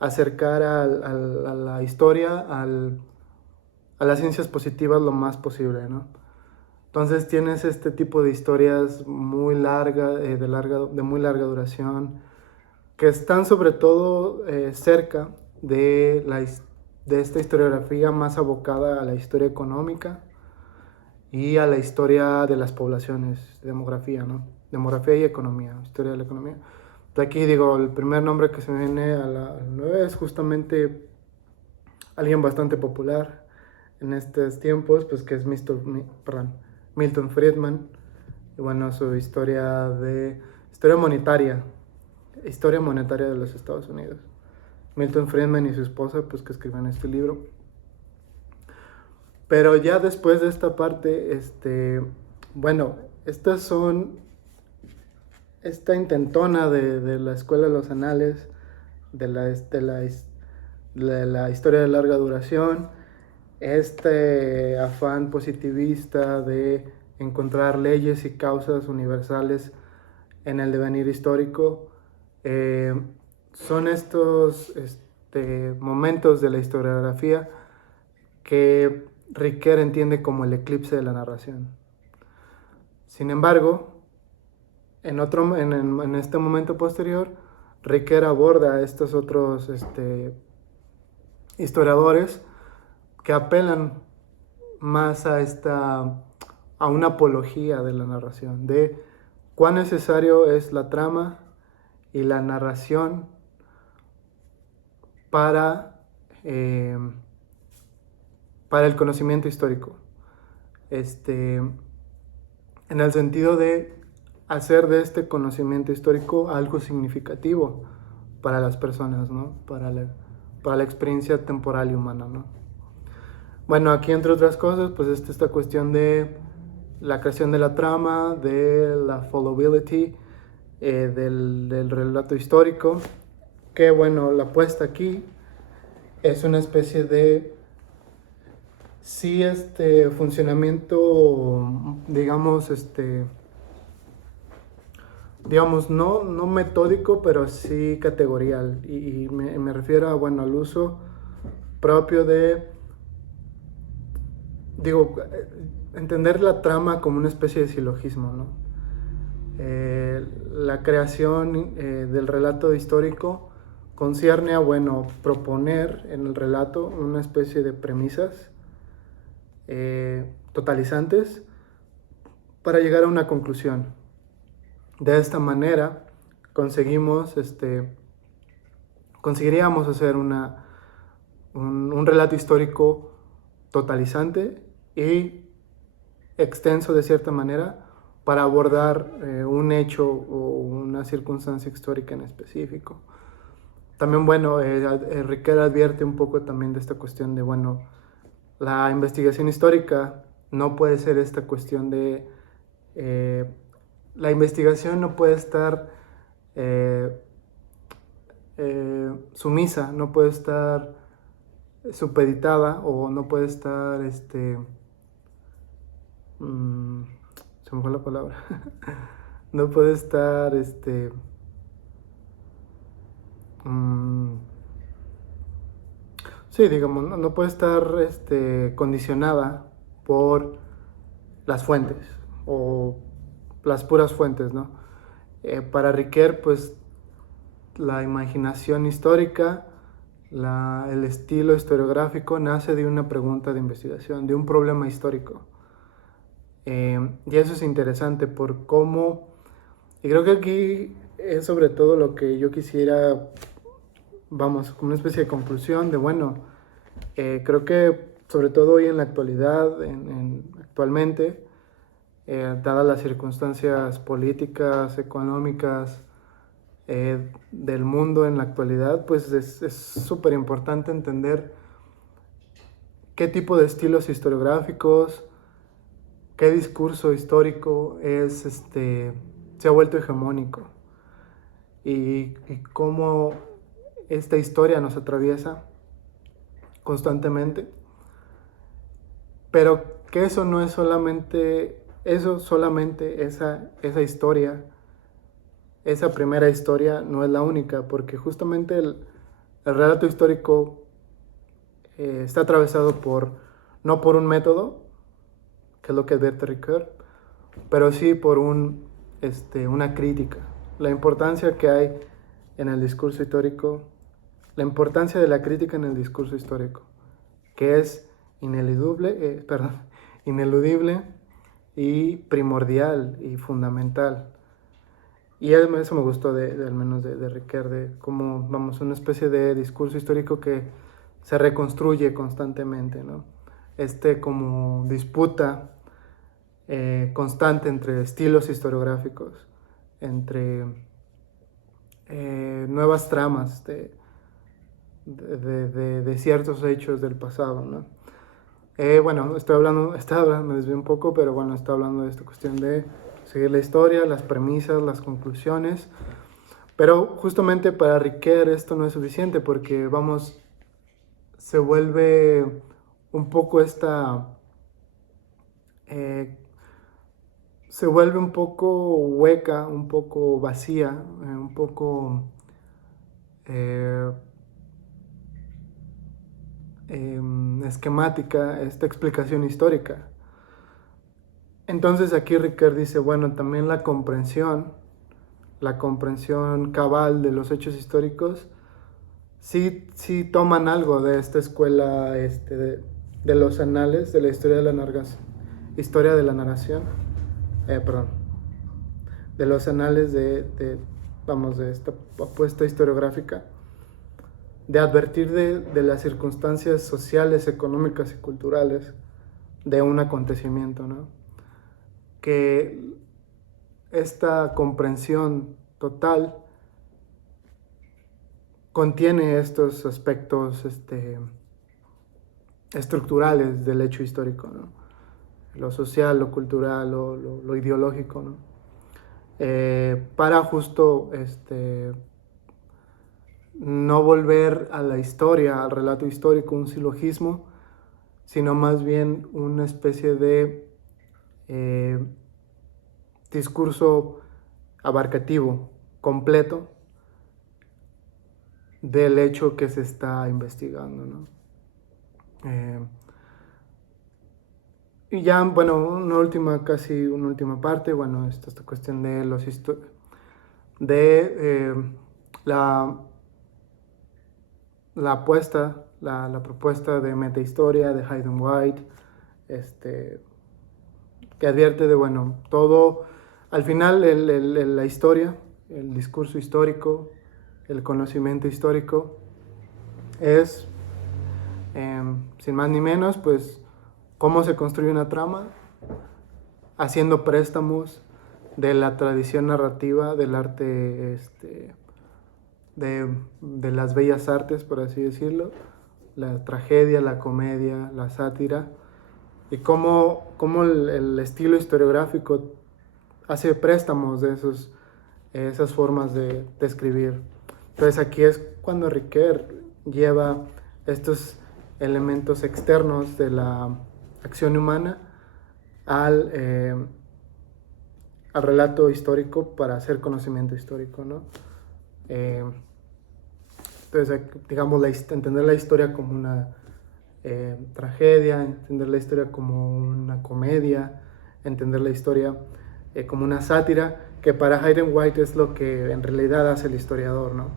acercar a la historia, a las ciencias positivas lo más posible, ¿no? Entonces tienes este tipo de historias muy largas, de muy larga duración, que están sobre todo cerca de esta historiografía más abocada a la historia económica y a la historia de las poblaciones, demografía, ¿no? Demografía y economía, historia de la economía. Aquí digo, el primer nombre que se me viene a la nueva es justamente alguien bastante popular en estos tiempos, pues que es Milton Friedman. Y bueno, su historia monetaria de los Estados Unidos. Milton Friedman y su esposa, pues que escriben este libro. Pero ya después de esta parte, bueno, esta intentona de la Escuela de los Anales, de la historia de larga duración, este afán positivista de encontrar leyes y causas universales en el devenir histórico, son estos momentos de la historiografía que Ricoeur entiende como el eclipse de la narración. Sin embargo, en este momento posterior, Ricoeur aborda a estos otros historiadores que apelan más a esta a una apología de la narración, de cuán necesario es la trama y la narración para, eh, para el conocimiento histórico. En el sentido de hacer de este conocimiento histórico algo significativo para las personas, ¿no? Para la experiencia temporal y humana, ¿no? Bueno, aquí entre otras cosas, pues esta cuestión de la creación de la trama, de la followability, del relato histórico, que bueno, la puesta aquí es una especie de sí funcionamiento, digamos, digamos, no metódico, pero sí categorial. Y me refiero a, bueno, al uso propio de, digo, entender la trama como una especie de silogismo, ¿no? La creación del relato histórico concierne a, bueno, proponer en el relato una especie de premisas totalizantes para llegar a una conclusión. De esta manera conseguiríamos hacer un relato histórico totalizante y extenso de cierta manera para abordar un hecho o una circunstancia histórica en específico. También, bueno, Riquet advierte un poco también de esta cuestión de, bueno, la investigación histórica no puede ser esta cuestión de... la investigación no puede estar sumisa, no puede estar supeditada o no puede estar, se me fue la palabra, no puede estar, sí, digamos, no puede estar condicionada por las fuentes o las puras fuentes, ¿no? Para Riquet, pues la imaginación histórica, el estilo historiográfico nace de una pregunta de investigación, de un problema histórico. Y eso es interesante por cómo, y creo que aquí es sobre todo lo que yo quisiera, vamos, como una especie de conclusión de, bueno, creo que sobre todo hoy en la actualidad, actualmente, dadas las circunstancias políticas, económicas del mundo en la actualidad, pues es súper importante entender qué tipo de estilos historiográficos, qué discurso histórico se ha vuelto hegemónico y cómo esta historia nos atraviesa constantemente, pero que eso no es solamente esa historia, esa primera historia no es la única, porque justamente el relato histórico está atravesado no por un método, que es lo que advierte Ricoeur, pero sí por una crítica. La importancia que hay en el discurso histórico, la importancia de la crítica en el discurso histórico, que es ineludible y primordial y fundamental. Y eso me gustó al menos de Ricoeur, de cómo, vamos, una especie de discurso histórico que se reconstruye constantemente, ¿no? Como disputa constante entre estilos historiográficos, entre nuevas tramas de ciertos hechos del pasado, ¿no? Bueno, me desvié un poco, pero bueno, estoy hablando de esta cuestión de seguir la historia, las premisas, las conclusiones, pero justamente para Ricoeur esto no es suficiente porque, vamos, se vuelve un poco se vuelve un poco hueca, un poco vacía, un poco esquemática esta explicación histórica. Entonces aquí Ricoeur dice, bueno, también la comprensión cabal de los hechos históricos, sí toman algo de esta escuela de los anales, de la historia de la historia de la narración, perdón, de los anales de esta apuesta historiográfica, de advertir de las circunstancias sociales, económicas y culturales de un acontecimiento, ¿no? Que esta comprensión total contiene estos aspectos estructurales del hecho histórico, ¿no? Lo social, lo cultural, lo ideológico, ¿no? Para justo no volver a la historia, al relato histórico, un silogismo, sino más bien una especie de discurso abarcativo, completo, del hecho que se está investigando, ¿no? Y ya, bueno, una última parte, bueno, esta cuestión de la apuesta, la propuesta de metahistoria de Hayden White, que advierte de, bueno, todo, al final la historia, el discurso histórico, el conocimiento histórico es, sin más ni menos, pues, cómo se construye una trama, haciendo préstamos de la tradición narrativa del arte, de las bellas artes, por así decirlo, la tragedia, la comedia, la sátira, y cómo el estilo historiográfico hace préstamos de esas formas de escribir. Entonces aquí es cuando Ricoeur lleva estos elementos externos de la acción humana al relato histórico para hacer conocimiento histórico, ¿no? Entonces, digamos, entender la historia como una tragedia, entender la historia como una comedia, entender la historia como una sátira, que para Hayden White es lo que en realidad hace el historiador, ¿no?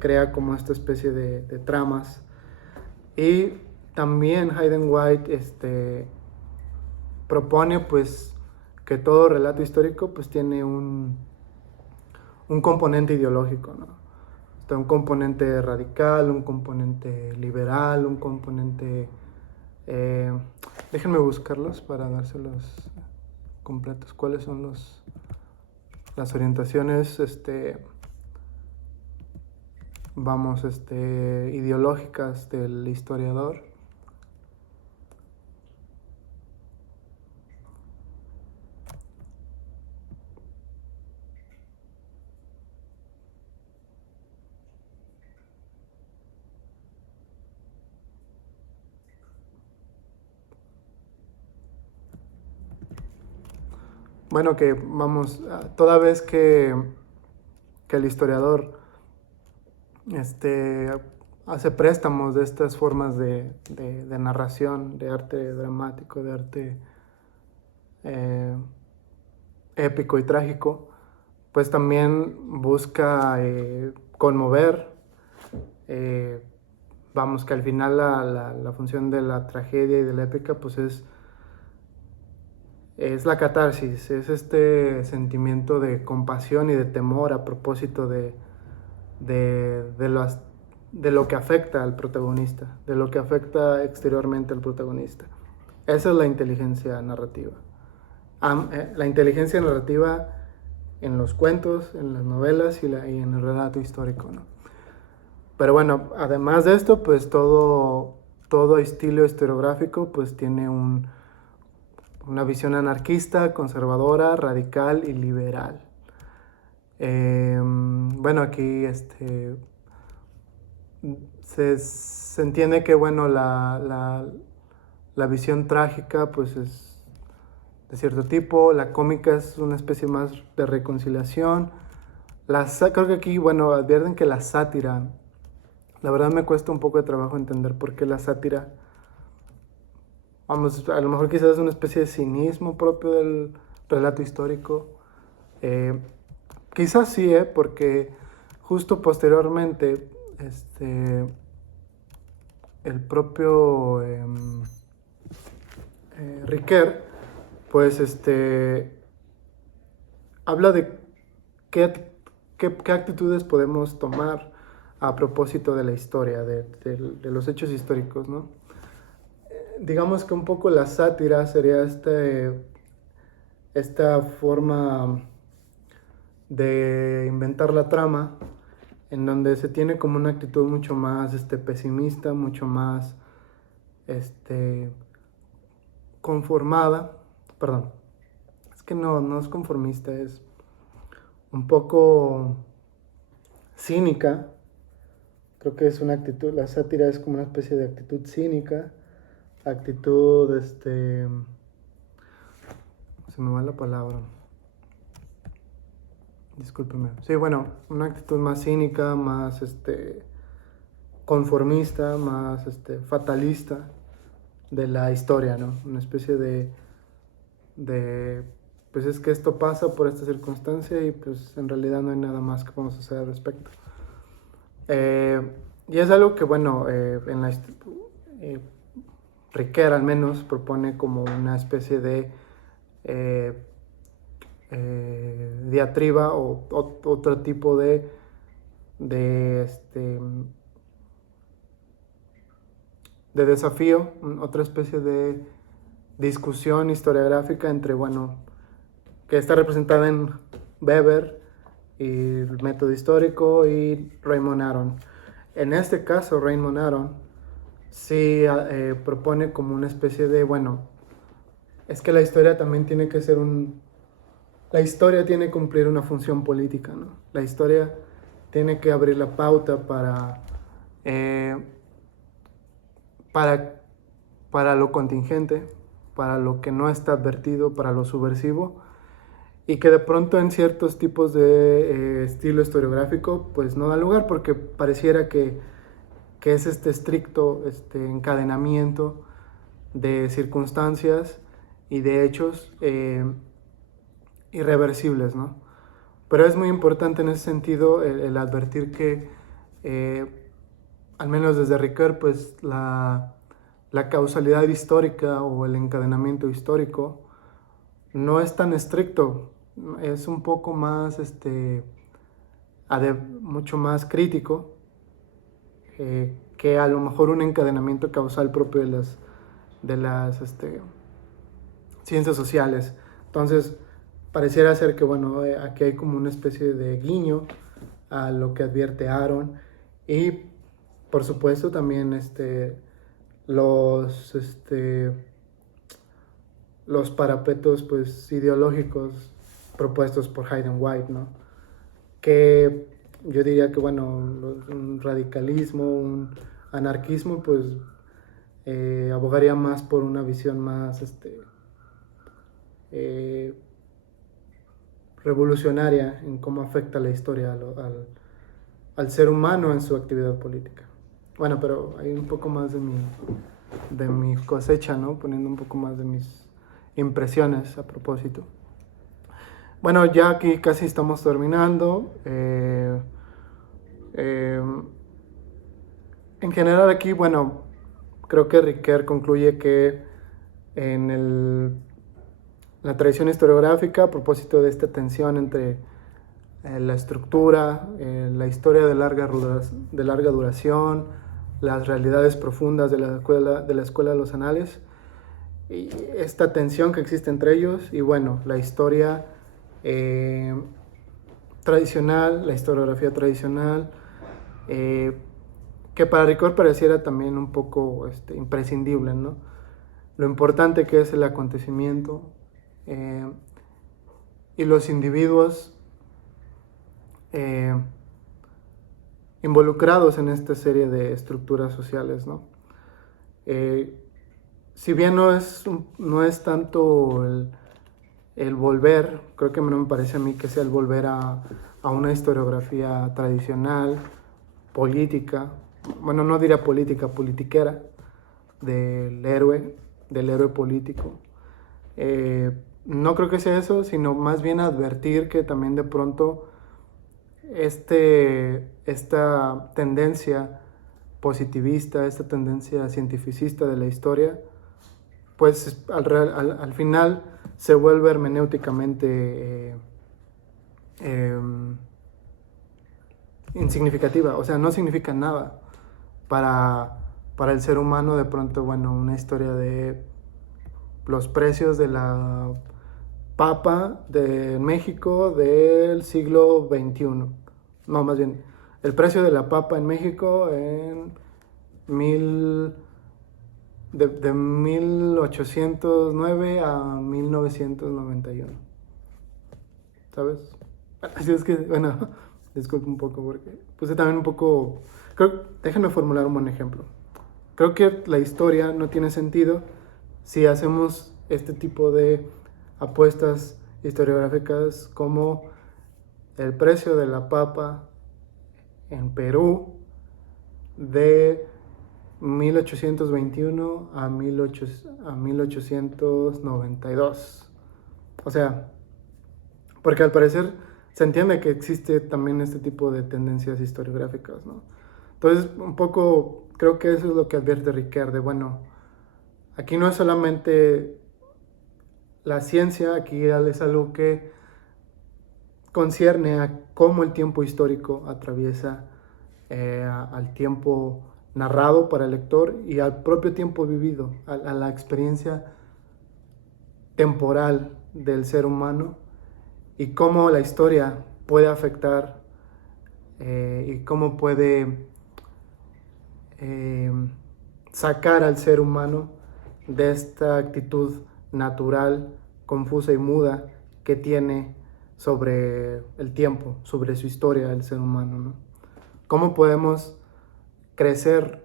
Crea como esta especie de tramas. Y también Hayden White propone, pues, que todo relato histórico pues tiene un componente ideológico, ¿no? Está un componente radical, un componente liberal, un componente... déjenme buscarlos para dárselos completos. ¿Cuáles son las orientaciones ideológicas del historiador? Bueno, que vamos, toda vez que el historiador hace préstamos de estas formas de narración, de arte dramático, de arte épico y trágico, pues también busca conmover. Vamos, que al final la función de la tragedia y de la épica pues es la catarsis, es este sentimiento de compasión y de temor a propósito de lo que afecta al protagonista, de lo que afecta exteriormente al protagonista. Esa es la inteligencia narrativa. La inteligencia narrativa en los cuentos, en las novelas y en el relato histórico, ¿no? Pero bueno, además de esto, pues todo estilo historiográfico pues tiene una visión anarquista, conservadora, radical y liberal. Bueno, aquí se entiende que, bueno, la visión trágica pues es de cierto tipo, la cómica es una especie más de reconciliación. Creo que aquí, bueno, advierten que la sátira, la verdad me cuesta un poco de trabajo entender por qué la sátira, vamos, a lo mejor quizás es una especie de cinismo propio del relato histórico. Quizás sí, porque justo posteriormente, el propio Riquer, pues habla de qué actitudes podemos tomar a propósito de la historia, de los hechos históricos, ¿no? Digamos que un poco la sátira sería esta forma de inventar la trama en donde se tiene como una actitud mucho más pesimista, mucho más conformada, perdón, es que no es conformista, es un poco cínica. Creo que es una actitud, la sátira es como una especie de actitud cínica, actitud, se me va la palabra, discúlpeme. Sí, bueno, una actitud más cínica, más, conformista, más, fatalista de la historia, ¿no? Una especie de, pues es que esto pasa por esta circunstancia y pues en realidad no hay nada más que podemos hacer al respecto. Y es algo que, bueno, Riquer al menos propone como una especie de diatriba o otro tipo de, de desafío, otra especie de discusión historiográfica entre, bueno, que está representada en Weber y el método histórico y Raymond Aron. En este caso, Raymond Aron sí propone como una especie de, bueno, es que la historia también tiene que ser la historia tiene que cumplir una función política, ¿no? La historia tiene que abrir la pauta eh, para, para lo contingente, para lo que no está advertido, para lo subversivo, y que de pronto en ciertos tipos de estilo historiográfico pues no da lugar porque pareciera que es este estricto encadenamiento de circunstancias y de hechos irreversibles, ¿no? Pero es muy importante en ese sentido el advertir que, eh, al menos desde Ricoeur, pues la causalidad histórica o el encadenamiento histórico no es tan estricto, es un poco más, mucho más crítico que a lo mejor un encadenamiento causal propio de las ciencias sociales. Entonces, pareciera ser que, bueno, aquí hay como una especie de guiño a lo que advierte Aaron y, por supuesto, también los, los parapetos pues ideológicos propuestos por Hayden White, ¿no? Que yo diría que, bueno, un radicalismo, un anarquismo, pues abogaría más por una visión más eh, revolucionaria en cómo afecta la historia al ser humano en su actividad política. Bueno, pero hay un poco más de mi cosecha, ¿no? Poniendo un poco más de mis impresiones a propósito. Bueno, ya aquí casi estamos terminando. En general aquí, bueno, creo que Ricoeur concluye que la tradición historiográfica, a propósito de esta tensión entre la estructura, la historia de larga duración, las realidades profundas de la escuela de los anales, y esta tensión que existe entre ellos, y bueno, la historia tradicional, la historiografía tradicional, que para Ricoeur pareciera también un poco imprescindible, ¿no? Lo importante que es el acontecimiento y los individuos involucrados en esta serie de estructuras sociales, ¿no? Si bien no es tanto el volver, creo que no me parece a mí que sea el volver a una historiografía tradicional, política, bueno, no diría política, politiquera, del héroe político. No creo que sea eso, sino más bien advertir que también de pronto esta tendencia positivista, esta tendencia cientificista de la historia, pues al final se vuelve hermenéuticamente insignificativa, o sea, no significa nada para el ser humano. De pronto, bueno, una historia de los precios de la papa de México del siglo XXI. No, más bien, el precio de la papa en México en de 1809 a 1991. ¿Sabes? Así es que, bueno, disculpe un poco porque puse también un poco... Déjenme formular un buen ejemplo. Creo que la historia no tiene sentido si hacemos este tipo de apuestas historiográficas como el precio de la papa en Perú de 1821 a 1892. O sea, porque al parecer se entiende que existe también este tipo de tendencias historiográficas, ¿no? Entonces, un poco creo que eso es lo que advierte Riquer, de bueno, aquí no es solamente la ciencia, aquí es algo que concierne a cómo el tiempo histórico atraviesa al tiempo narrado para el lector y al propio tiempo vivido, a la experiencia temporal del ser humano y cómo la historia puede afectar y cómo puede sacar al ser humano de esta actitud natural, confusa y muda que tiene sobre el tiempo, sobre su historia el ser humano, ¿no? ¿Cómo podemos crecer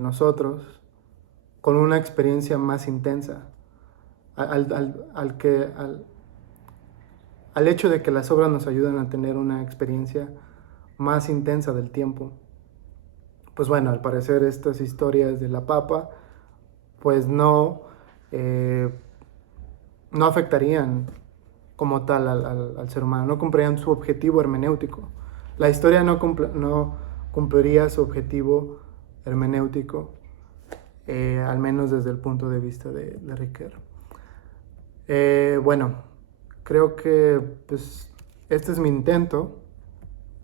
nosotros con una experiencia más intensa? Al hecho de que las obras nos ayudan a tener una experiencia más intensa del tiempo. Pues bueno, al parecer estas historias de la papa, pues no afectarían como tal al ser humano, no cumplirían su objetivo hermenéutico. La historia no cumpliría su objetivo hermenéutico, al menos desde el punto de vista de Riquer. Bueno, creo que pues, este es mi intento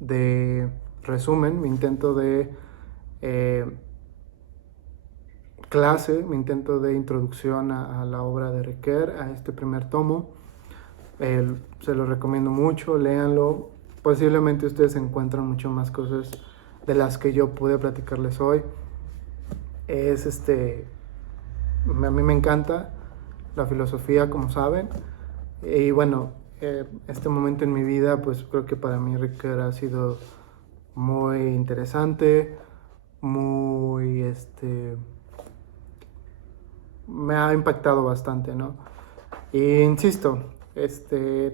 de resumen, mi intento de clase, mi intento de introducción a la obra de Riquer, a este primer tomo. Se lo recomiendo mucho, léanlo. Posiblemente ustedes encuentran mucho más cosas de las que yo pude platicarles hoy. A mí me encanta la filosofía, como saben. Y bueno, este momento en mi vida, pues creo que para mí Riquer ha sido muy interesante, muy, me ha impactado bastante, ¿no? Y insisto,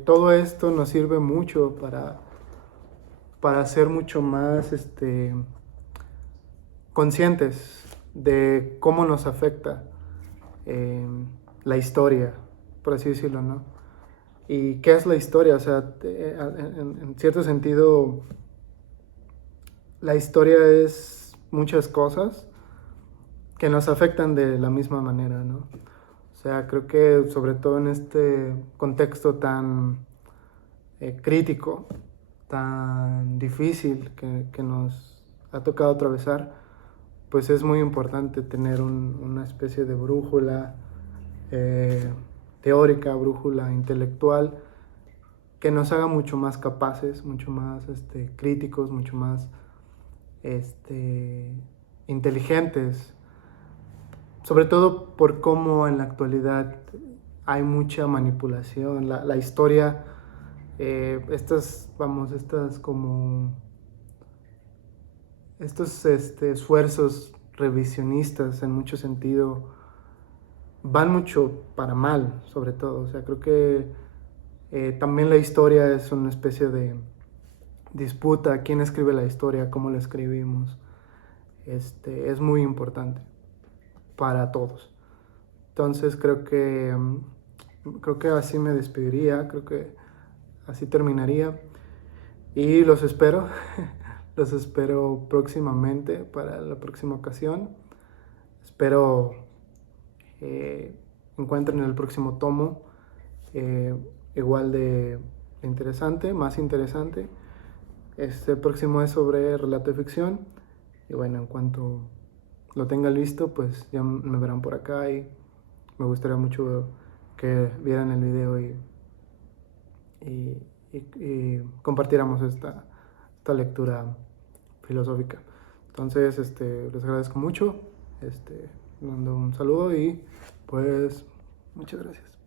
todo esto nos sirve mucho para ser mucho más, conscientes de cómo nos afecta la historia, por así decirlo, ¿no? ¿Y qué es la historia? O sea, en cierto sentido, la historia es muchas cosas que nos afectan de la misma manera, ¿no? O sea, creo que sobre todo en este contexto tan crítico, tan difícil que nos ha tocado atravesar, pues es muy importante tener una especie de brújula teórica, brújula intelectual, que nos haga mucho más capaces, mucho más críticos, mucho más inteligentes, sobre todo por cómo en la actualidad hay mucha manipulación. La historia, estos esfuerzos revisionistas en mucho sentido van mucho para mal, sobre todo. O sea, creo que también la historia es una especie de disputa, quién escribe la historia, cómo la escribimos. Es muy importante para todos. Entonces creo que así me despediría, creo que así terminaría. Y los espero, los espero próximamente para la próxima ocasión. Espero encuentren el próximo tomo, igual de interesante, más interesante. Este próximo es sobre relato de ficción. Y bueno, en cuanto lo tenga listo, pues ya me verán por acá y me gustaría mucho que vieran el video y compartiéramos esta lectura filosófica. Entonces, les agradezco mucho, mando un saludo y pues muchas gracias.